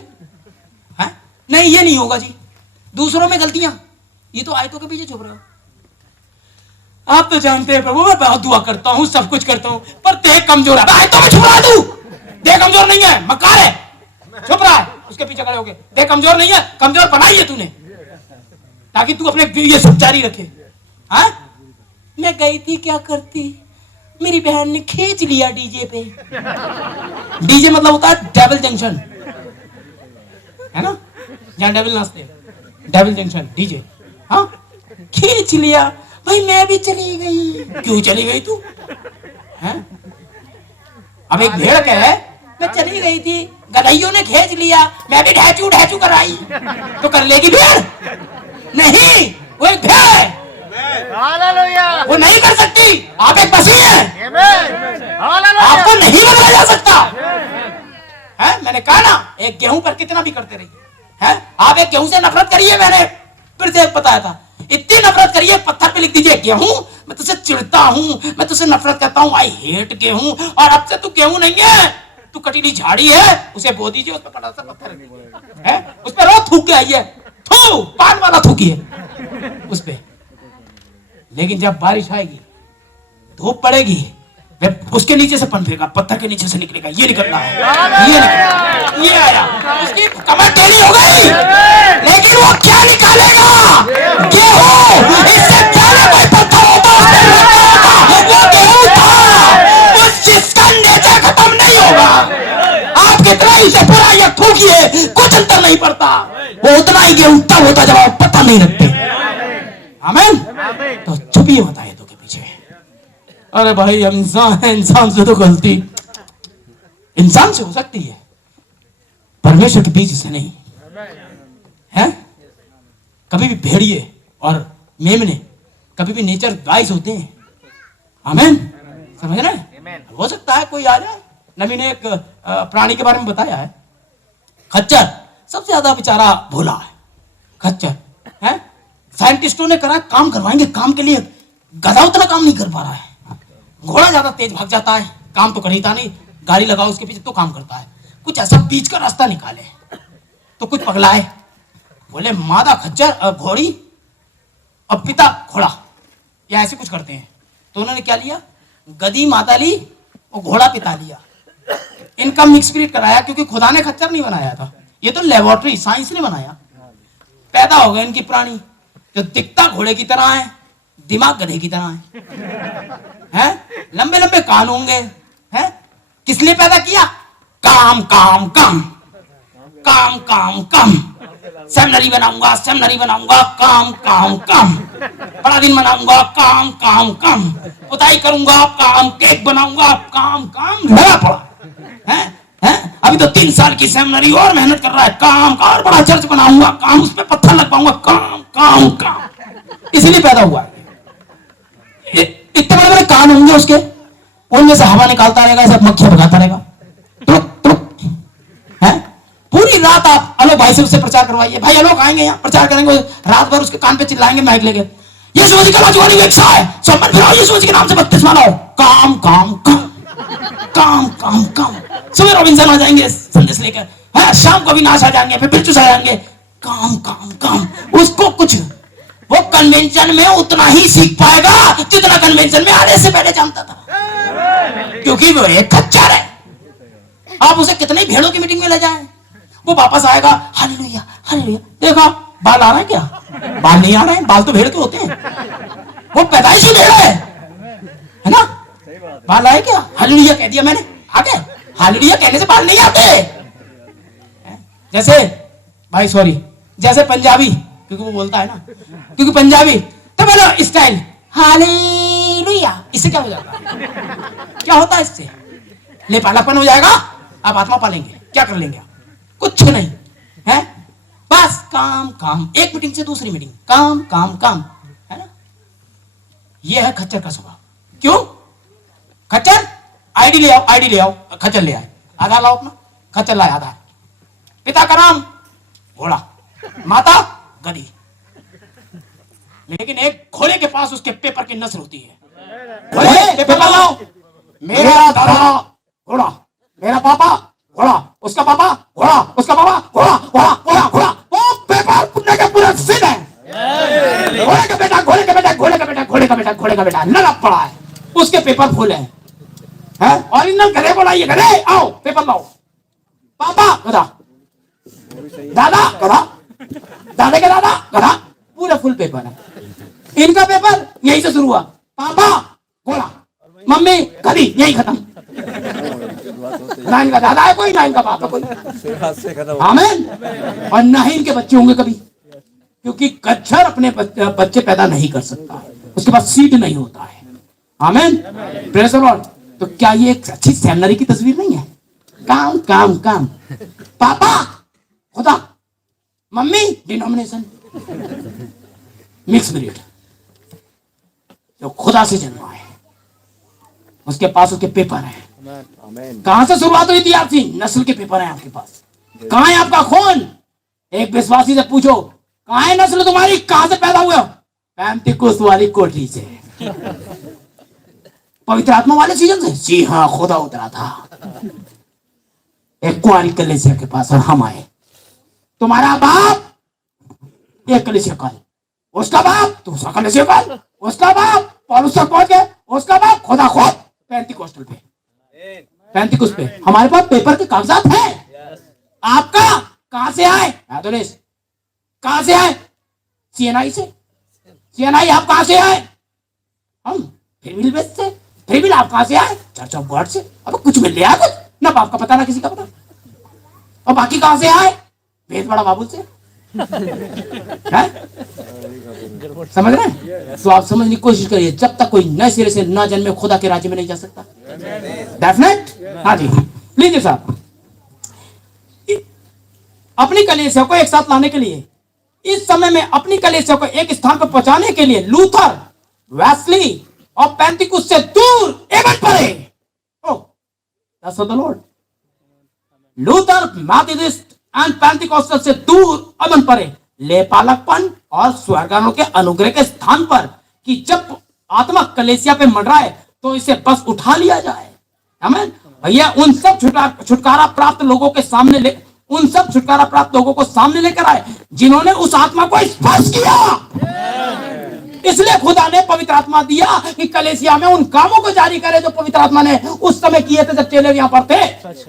है नहीं, ये नहीं होगा जी। दूसरों में गलतियां, ये तो आयतों के पीछे छुप रहे हो। आप तो जानते हैं प्रभु, मैं बहुत दुआ करता हूँ, सब कुछ करता हूँ, पर देह कमजोर है। आयतों में छुप रहा है तू, देह कमजोर नहीं है, मक्कार है, छुप रहा है, उसके पीछे खड़े होके। देह कमजोर नहीं है, कमजोर बनाई है तूने, ताकि तू अपने ये सब जारी रखे। हाँ मैं गई थी, क्या करती, मेरी बहन ने खींच लिया डीजे पे। डीजे मतलब होता है डेविल जंक्शन, है ना, जहां डेविल नाचते, डेविल जंक्शन डीजे। हाँ खींच लिया भाई, मैं भी चली गई। क्यों चली गई तू? हैं? अब एक भेड़ कहे मैं चली गई थी, गधइयों ने खींच लिया, मैं भी ढैचू ढैचू कराई, तो कर लेगी भेड़? नहीं, वो एक भेड़ है, वो नहीं कर सकती। आप एक मसीह हैं, आपको नहीं बदला जा सकता है। मैंने कहा ना, एक गेहूं पर कितना भी करते रहिए। है आप एक गेहूं से नफरत करिए, मैंने फिर से बताया था, इतनी नफरत करिए, पत्थर पे लिख दीजिए गेहूं, मैं तुझसे चिढ़ता हूं, मैं तुझसे नफरत करता हूं, आई हेट गेहूं। और अब से तू गेहूं नहीं है, तू कटीली झाड़ी है, उसे बो दीजिए, उस पर बड़ा सा पत्थर है, उस पर रोज थूक के आइए, थू पान वाला थूकिए उस पे। लेकिन जब बारिश आएगी, धूप पड़ेगी, उसके नीचे से पनपेगा, पत्थर के नीचे से निकलेगा, ये निकलना है, ये निकलना, ये आया, उसकी कमर टेढ़ी हो गई, लेकिन वो क्या निकालेगा? गेहूं। इससे पहले कोई पत्थर होता वो गेहूं था, उस जिसका नेचर खत्म नहीं होगा। आप कितना इसे पूरा या थूकिए, कुछ अंतर नहीं पड़ता, वो उतना ही गेहूं तब होता जब आप पत्थर नहीं रखते। आमीन। तो छुपिए मत आयतों के पीछे। अरे भाई हम इंसान है, इंसान से तो गलती इंसान से हो सकती है, परमेश्वर के बीच से नहीं है। कभी भी भेड़िए और मेमने कभी भी नेचर वाइज होते हैं। आमीन, समझ रहे हैं? हो सकता है कोई आ जाए। नबी ने एक प्राणी के बारे में बताया है, खच्चर सबसे ज्यादा बेचारा भोला है, खच्चर है। साइंटिस्टों ने करा, काम करवाएंगे, काम के लिए गधा उतना काम नहीं कर पा रहा है, घोड़ा ज्यादा तेज भाग जाता है, काम तो कर ही था नहीं, गाड़ी लगाओ उसके पीछे तो काम करता है। कुछ ऐसा बीच का रास्ता निकाले तो कुछ पगलाए, बोले मादा खच्चर घोड़ी और पिता घोड़ा, या ऐसे कुछ करते हैं। तो उन्होंने क्या लिया, गधी माता ली और घोड़ा पिता लिया, इनका मिक्स ब्रीड कराया, क्योंकि खुदा ने खच्चर नहीं बनाया था, ये तो लेबोरेटरी साइंस ने बनाया। पैदा हो गए इनकी प्राणी जो दिखता घोड़े की तरह है, दिमाग गधे की तरह है? लंबे लंबे कान होंगे, हैं? किसने पैदा किया? काम काम काम काम काम काम, सेमिनरी बनाऊंगा, सेमिनरी बनाऊंगा, काम काम काम, बड़ा दिन बनाऊंगा, काम काम काम, पुताई करूंगा, काम, केक बनाऊंगा, काम काम, लगा पड़ा है? अभी तो 3 साल की सेमिनरी और मेहनत कर रहा है, काम का, और बड़ा चर्च बनाऊंगा, काम, उस पे पत्थर लगवाऊंगा, काम काम काम, इसीलिए पैदा हुआ है। इतने बड़े बड़े कान होंगे उसके, उनमें से हवा निकालता रहेगा, सब मक्खियां भगाता रहेगा, टुक टुक, हैं? पूरी रात आप अलोक भाई से उससे प्रचार करवाइए, भाई अलोक आएंगे यहाँ प्रचार करेंगे, रात भर उसके कान पे चिल्लाएंगे माइक लेके, यीशु मसीह का लाजवाब इच्छा है, सब मन फिराओ, यीशु मसीह के नाम से बपतिस्मा लो, काम काम काम काम काम काम। सुबह रॉबिन्सन आ जाएंगे संदेश लेकर, है शाम को भी नाच आ जाएंगे, फिर बिरचूस आ जाएंगे, काम काम काम। उसको कुछ, वो कन्वेंशन में उतना ही सीख पाएगा जितना कन्वेंशन में आने से पहले जानता था, क्योंकि वो एक खच्चर है। आप उसे कितनी भेड़ों की मीटिंग में ले जाएं, वो वापस आएगा, हालेलुया हालेलुया, देखा बाल आ रहे हैं क्या? बाल नहीं आ रहे हैं, बाल तो भेड़ के होते हैं, वो पैदाइशी भेड़ है ना? बाल आए क्या? हालेलुया कह दिया मैंने, आ गए। हालेलुया कहने से बाल नहीं आते। जैसे भाई सॉरी, जैसे पंजाबी, क्योंकि वो बोलता है ना, क्योंकि पंजाबी तो बोलो स्टाइल हालेलुया, इससे क्या हो जाता है? क्या होता है इससे? लेपालापन हो जाएगा, आप आत्मा पालेंगे, क्या कर लेंगे आप? कुछ नहीं है, बस काम काम, एक मीटिंग से दूसरी मीटिंग, काम काम काम, है ना? ये है खच्चर का स्वभाव। क्यों? खच्चर आईडी ले आओ, आईडी ले आओ, खच्चर ले आए, आधार लाओ अपना, खच्चर लाए आधार, पिता का नाम घोड़ा, माता गधी, लेकिन एक घोड़े के पास उसके पेपर की नस्ल होती है। घोड़े के पेपर लाओ, मेरा दादा घोड़ा, मेरा पापा घोड़ा, उसका पापा घोड़ा, उसका पापा घोड़ा, घोड़ा घोड़ा घोड़ा, वो पेपर पुण्य के पूरे सिद्ध है। घोड़े का बेटा, घोड़े का बेटा, घोड़े का बेटा, घोड़े का बेटा, घोड़े का बेटा लगा पड़ा है, उसके पेपर फुल है। ओरिजिनल गधे को लाइए, गधे आओ पेपर लाओ, पापा गधा, दादा गधा, दादा के दादा गधा, पूरा फुल पेपर है। इनका पेपर यहीं से शुरू हुआ, पापा घोड़ा, मम्मी गधी, यही खत्म। ना इनका दादा है कोई, ना इनका पापा कोई, आमीन। और ना ही इनके बच्चे होंगे कभी, क्योंकि कच्छर अपने बच्चे पैदा नहीं कर सकता, उसके पास सीड नहीं होता है। आमीन, प्रेज़ द लॉर्ड। तो क्या ये एक अच्छी सेमिनरी की तस्वीर नहीं है? काम काम काम, पापा खुदा, मम्मी डिनोमिनेशन, मिक्स ब्रीड, जो खुदा से जन्मा है, उसके पास उसके पेपर है। कहां से शुरुआत हुई थी आपकी? नस्ल के पेपर है आपके पास। कहां है आपका खून? एक विश्वासी से पूछो, कहां है नस्ल तुम्हारी, कहां से पैदा हुए हो? पैंतीकोस वाली कोठरी से, पवित्र आत्मा वाले सीजन से। जी हाँ, खुदा उतरा था एक कुंवारी कलीसिया के पास और हम आए। तुम्हारा बाप एक कलीसिया काल, उसका बाप दूसरा कलीसिया काल, उसका बाप पौलुस तक पहुंच गए, उसका बाप खुदा खुद पेंटिकोस्टल पे, पेंटिकोस्ट पे। हमारे पास पेपर के कागजात हैं। आपका कहां से आए? एडोनिस कहां से आए? सीएनआई से। सीएनआई आप कहां से आए? हम फ्रीविल बेस से। फ्रीविल आप कहां से आए? चर्च ऑफ गॉड से। अब कुछ मिल लिया कुछ ना, बाप का पता ना किसी का पता। और बाकी कहां से आए? भेद बड़ा बाबुल से। समझ रहे हैं? तो आप समझने की कोशिश करिए, जब तक कोई नए सिरे से ना जन्मे खुदा के राज्य में नहीं जा सकता। डेफिनेट। हाँ जी, लीजिए साहब, अपनी कलीसिया को एक साथ लाने के लिए, इस समय में अपनी कलीसिया को एक स्थान पर पहुंचाने के लिए लूथर, वेस्ली और पेंटिकुस से दूर एवं परे, that's the Lord, Luther, Methodist and Pentecostal से दूर एवं परे, लेपालकपन और स्वर्गारोहण के अनुग्रह के स्थान पर, कि जब आत्मा कलीसिया पे मंडराए तो इसे बस उठा लिया जाए। आमीन। भैया उन सब छुटकारा प्राप्त लोगों के सामने ले उन सब छुटकारा प्राप्त लोगों को सामने लेकर आए जिन्होंने उस आत्मा को स्पर्श किया। इसलिए खुदा ने पवित्र आत्मा दिया कि कलीसिया में उन कामों को जारी करे जो पवित्र आत्मा ने उस समय किए थे जब चेले यहाँ पर थे।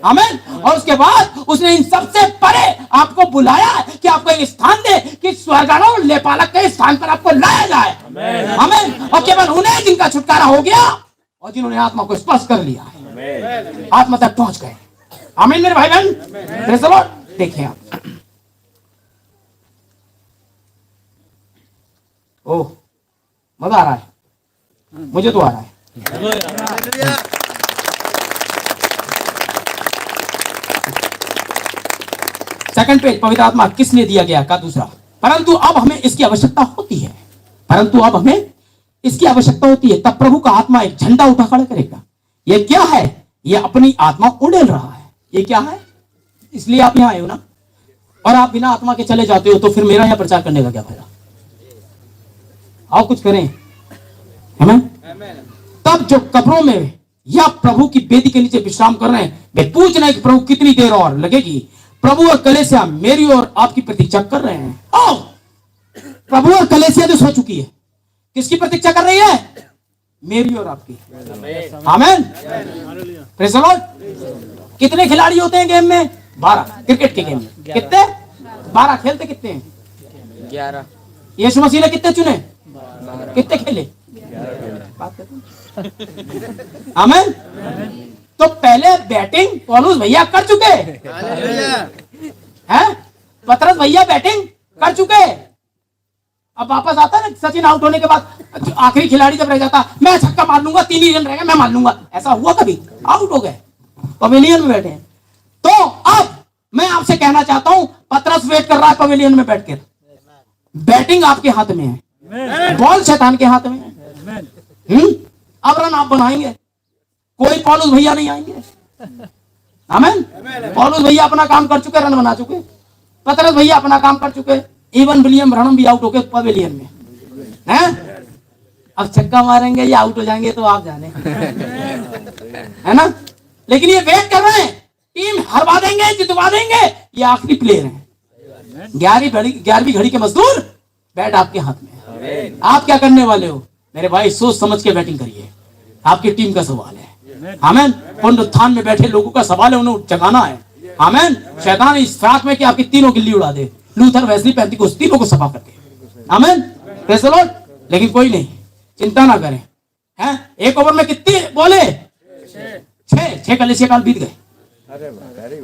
आमीन। और उसके बाद उसने इन सबसे परे आपको बुलाया कि आपको एक स्थान दे कि स्वर्गारोह और लेपालक के स्थान पर आपको लाया जाए। आमीन। और केवल उन्हें जिनका छुटकारा हो गया और जिन्होंने आत्मा को स्पर्श कर लिया है, आत्मा तक पहुंच गए। आमीन मेरे भाई बहन। Praise the Lord. देखिए आप, ओह मजा आ रहा है, मुझे तो आ रहा है। सेकंड पेज, पवित्र आत्मा किस लिए दिया गया का दूसरा, परंतु अब हमें इसकी आवश्यकता होती है। परंतु अब हमें इसकी आवश्यकता होती है, तब प्रभु का आत्मा एक झंडा उठा खड़ा करेगा। यह क्या है? यह अपनी आत्मा उड़ेल रहा है। ये क्या है? इसलिए आप यहां आए हो ना, और आप बिना आत्मा के चले जाते हो, तो फिर मेरा यहां प्रचार करने का क्या फायदा? आओ कुछ करें। आमीन। तब जो कब्रों में या प्रभु की बेदी के नीचे विश्राम कर रहे हैं, वे पूछ रहे हैं कि प्रभु कितनी देर और लगेगी। प्रभु और कलीसिया मेरी और आपकी प्रतीक्षा कर रहे हैं। आओ, प्रभु और कलीसिया जो सो चुकी है, किसकी प्रतीक्षा कर रही है? मेरी और आपकी। आमीन। Praise the Lord. कितने खिलाड़ी होते हैं गेम में? 12। क्रिकेट के गेम में कितने? 12। खेलते कितने हैं? 11। यीशु मसीह ने कितने चुने? कितने खेले? आमीन। तो पहले बैटिंग पौलुस भैया कर चुके हैं, पतरस भैया बैटिंग कर चुके। अब वापस आता है ना सचिन आउट होने के बाद, आखिरी खिलाड़ी जब रह जाता, मैं छक्का मार लूंगा, 3 ही रन रह गए, मैं मार लूंगा। ऐसा हुआ कभी? आउट हो गए, पवेलियन में बैठे। तो अब मैं आपसे कहना चाहता हूं, पतरस वेट कर रहा है पवेलियन में बैठकर। बैटिंग आपके हाथ में है, बॉल शैतान के हाथ में है। अब रन आप बनाएंगे, कोई पौलुस भैया नहीं आएंगे। आमीन। पौलुस भैया अपना काम कर चुके, रन बना चुके। पतरस भैया अपना काम कर चुके। इवन विलियम ब्रनम भी आउट हो गए पवेलियन में, हैं? अब छक्का मारेंगे या आउट हो जाएंगे तो आप जाने, है ना? लेकिन ये वेट कर रहे हैं, टीम हरवा देंगे, जितवा देंगे, ये आखिरी प्लेयर हैं। 11वीं घड़ी के मजदूर, बैट आपके हाथ में है। आप क्या करने वाले हो मेरे भाई? सोच समझ के बैटिंग करिए, आपकी टीम का सवाल है। आमीन। पुनरुत्थान में बैठे लोगों का सवाल है, उन्हें जगाना है। आमीन। शैतान इस फ्राक में कि आपकी तीनों गिल्ली उड़ा दे, लूथर, वेस्ली, पेंटिकोस्ट, तीनों को सफा करके। आमीन। Praise the Lord. लेकिन कोई नहीं, चिंता ना करें। हैं? एक ओवर में कितने बोले? 6 कलीसिया काल बीत गए।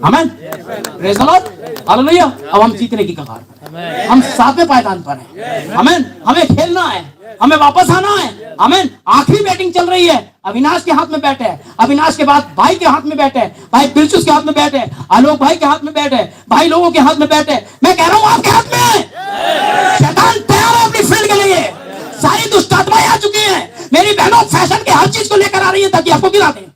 आमीन। Praise the Lord. हालेलुया। अब हम जीतने की कगार पर, हम 7वें पायदान पर हैं। आमीन। हमें खेलना है, हमें वापस आना है। आमीन। आखिरी बैटिंग चल रही है, अविनाश के हाथ में बैट है, अविनाश के बाद भाई के हाथ में बैट है, भाई बिरचुस के हाथ में बैट है, आलोक भाई के हाथ में बैट है, भाई लोगों के हाथ में बैट है। मैं कह रहा हूं आपके हाथ में है। शैतान तैयार है अपनी फील्ड के लिए, सारी दुष्ट आत्माएं आ चुकी हैं। मेरी बहनों फैशन के हर चीज को लेकर आ रही है ताकि आपको गिरा दें।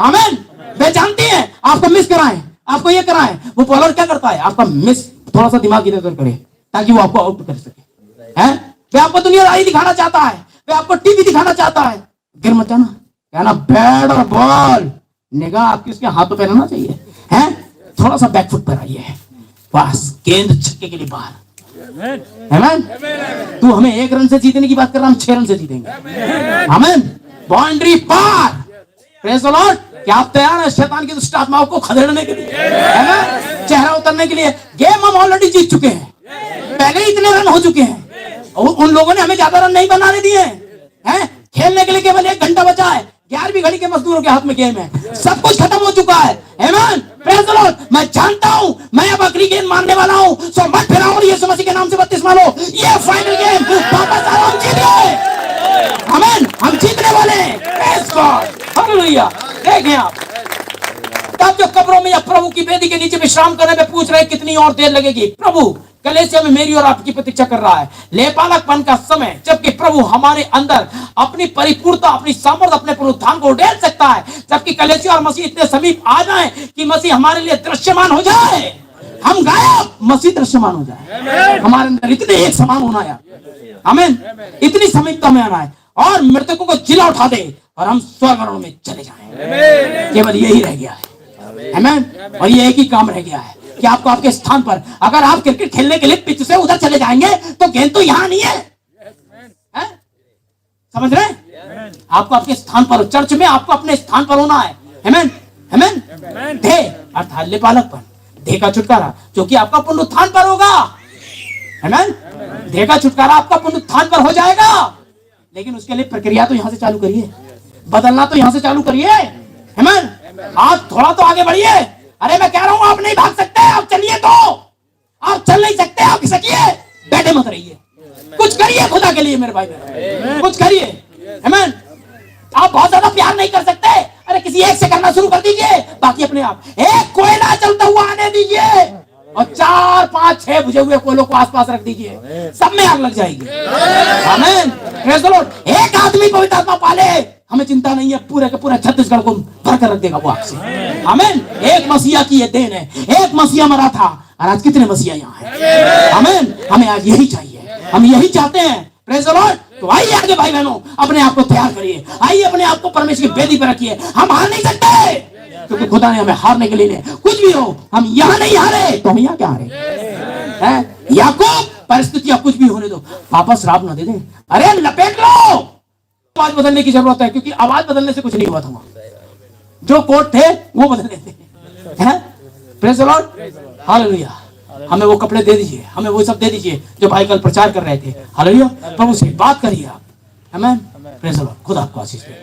आमीन। वे जानती है आपको मिस कराएं, आपको ये कराएं। वो बॉलर क्या करता है? आपका मिस, थोड़ा सा दिमाग इधर उधर करे ताकि वो आपको आउट कर सके। हैं? वे आपको दुनियादारी दिखाना चाहता है, वे आपको टीवी दिखाना चाहता है। गिर मत जाना, कहना बैट और बॉल, निगाह आपकी उसके हाथों पे रहना चाहिए। हैं? थोड़ा सा बैकफुट पर आइए, बस गेंद छक्के के लिए बाहर। आमीन। तू हमें 1 रन से जीतने की बात कर रहा, हम 6 रन से जीतेंगे। आमीन। बाउंड्री पार। Praise the lord. क्या आप तैयार हैं शैतान की दुष्ट आत्माओं को खदेड़ने के लिए, है ना? चेहरा उतरने के लिए। गेम हम ऑलरेडी जीत चुके हैं, पहले ही इतने रन हो चुके हैं, और उन लोगों ने हमें ज्यादा रन नहीं बनाने दिए हैं। खेलने के लिए केवल 1 घंटा बचा है। 11वीं घड़ी के मजदूरों के हाथ में गेम है, सब कुछ खत्म हो चुका है। आमीन। Praise the Lord. मैं जानता हूं मैं अब आखिरी गेंद मारने वाला हूं, सो मत फिराओ और यीशु मसीह के नाम से बपतिस्मा लो। ये फाइनल गेम, वापस आओ, हम जीत गए। आमीन। हम जीतने वाले हैं। Praise God. हालेलुया। देखिए आप, तब जो कब्रों में या प्रभु की बेदी के नीचे विश्राम करने में पूछ रहे कितनी और देर लगेगी। प्रभु कलीसिया में मेरी और आपकी प्रतीक्षा कर रहा है। लेपालकपन का समय, जबकि प्रभु हमारे अंदर अपनी परिपूर्णता, अपनी सामर्थ्य, अपने पुनरुत्थान को उड़ेल सकता है, जबकि कलीसिया और मसीह इतने समीप आ जाए कि मसीह हमारे लिए दृश्यमान हो जाए। हम गायब, मसीह दृश्यमान हो जाए। हमारे अंदर इतने एक समान होना है। आमीन। इतनी समीपता में आना है। और मृतकों को जिला उठा दे और हम स्वर्गलोक में चले जाएं। केवल यही रह गया है, आमीन। और ये एक ही काम रह गया है कि आपको आपके स्थान पर, अगर आप क्रिकेट खेलने के लिए पिच से उधर चले जाएंगे तो गेंद तो यहाँ नहीं है, समझ रहे हैं? आपको आपके स्थान पर, चर्च में आपको अपने स्थान पर होना है, आमीन आमीन। देह अर्थात लेपालकपन, देह का छुटकारा जो कि आपका पुनरुत्थान पर होगा, आमीन। देह का छुटकारा आपका पुनरुत्थान पर हो जाएगा, लेकिन उसके लिए प्रक्रिया तो यहां से चालू करिए, बदलना तो यहां से चालू करिए, आमीन। आज थोड़ा तो आगे बढ़िए। अरे मैं कह रहा हूं आप नहीं भाग सकते, आप चलिए, तो आप चल नहीं सकते, आप खिसकिए, बैठे मत रहिए, कुछ करिए खुदा के लिए मेरे भाई बहन, कुछ करिए, आमीन। आप बहुत ज्यादा प्यार नहीं कर सकते, अरे किसी एक से करना शुरू कर दीजिए, बाकी अपने आप। एक कोयला चलता हुआ आने दीजिए और 4, 5, 6 बुझे हुए कोयलों को आसपास रख दीजिए, सब में आग लग जाएगी, आमीन। Praise the Lord. एक आदमी पवित्र आत्मा पाले, हमें चिंता नहीं है, पूरे के पूरा छत्तीसगढ़ को भर कर रख देगा वो आग से, आमीन। एक मसीहा की ये देन है, एक मसीहा मरा था और आज कितने मसीहा यहाँ हैं, आमीन। हमें आज यही चाहिए, हम यही चाहते हैं, प्रेज़ द लॉर्ड। तो आइए आगे भाई बहनों, अपने आप को तैयार करिए, आइए अपने आप को परमेश्वर की वेदी पर रखिए। हम हार नहीं सकते, क्योंकि खुदा ने हमें हारने के लिए नहीं, कुछ भी हो, हम यहाँ नहीं हारे तो हम यहाँ क्या हारे हैं? याकूब, परिस्थितियां कुछ भी होने दो, वापस श्राप ना दे दें, अरे लपेट लो। आवाज बदलने की जरूरत है, क्योंकि आवाज बदलने से कुछ नहीं हुआ था, जो कोट थे वो बदलने थे, प्रेज़ द लॉर्ड, हालेलुया। हमें वो कपड़े दे दीजिए, हमें वो सब दे दीजिए जो भाई कल प्रचार कर रहे थे, हालेलुया। प्रभु से बात करिए आप, आमीन, प्रेज़ द लॉर्ड। खुदा आपको आशीष दे।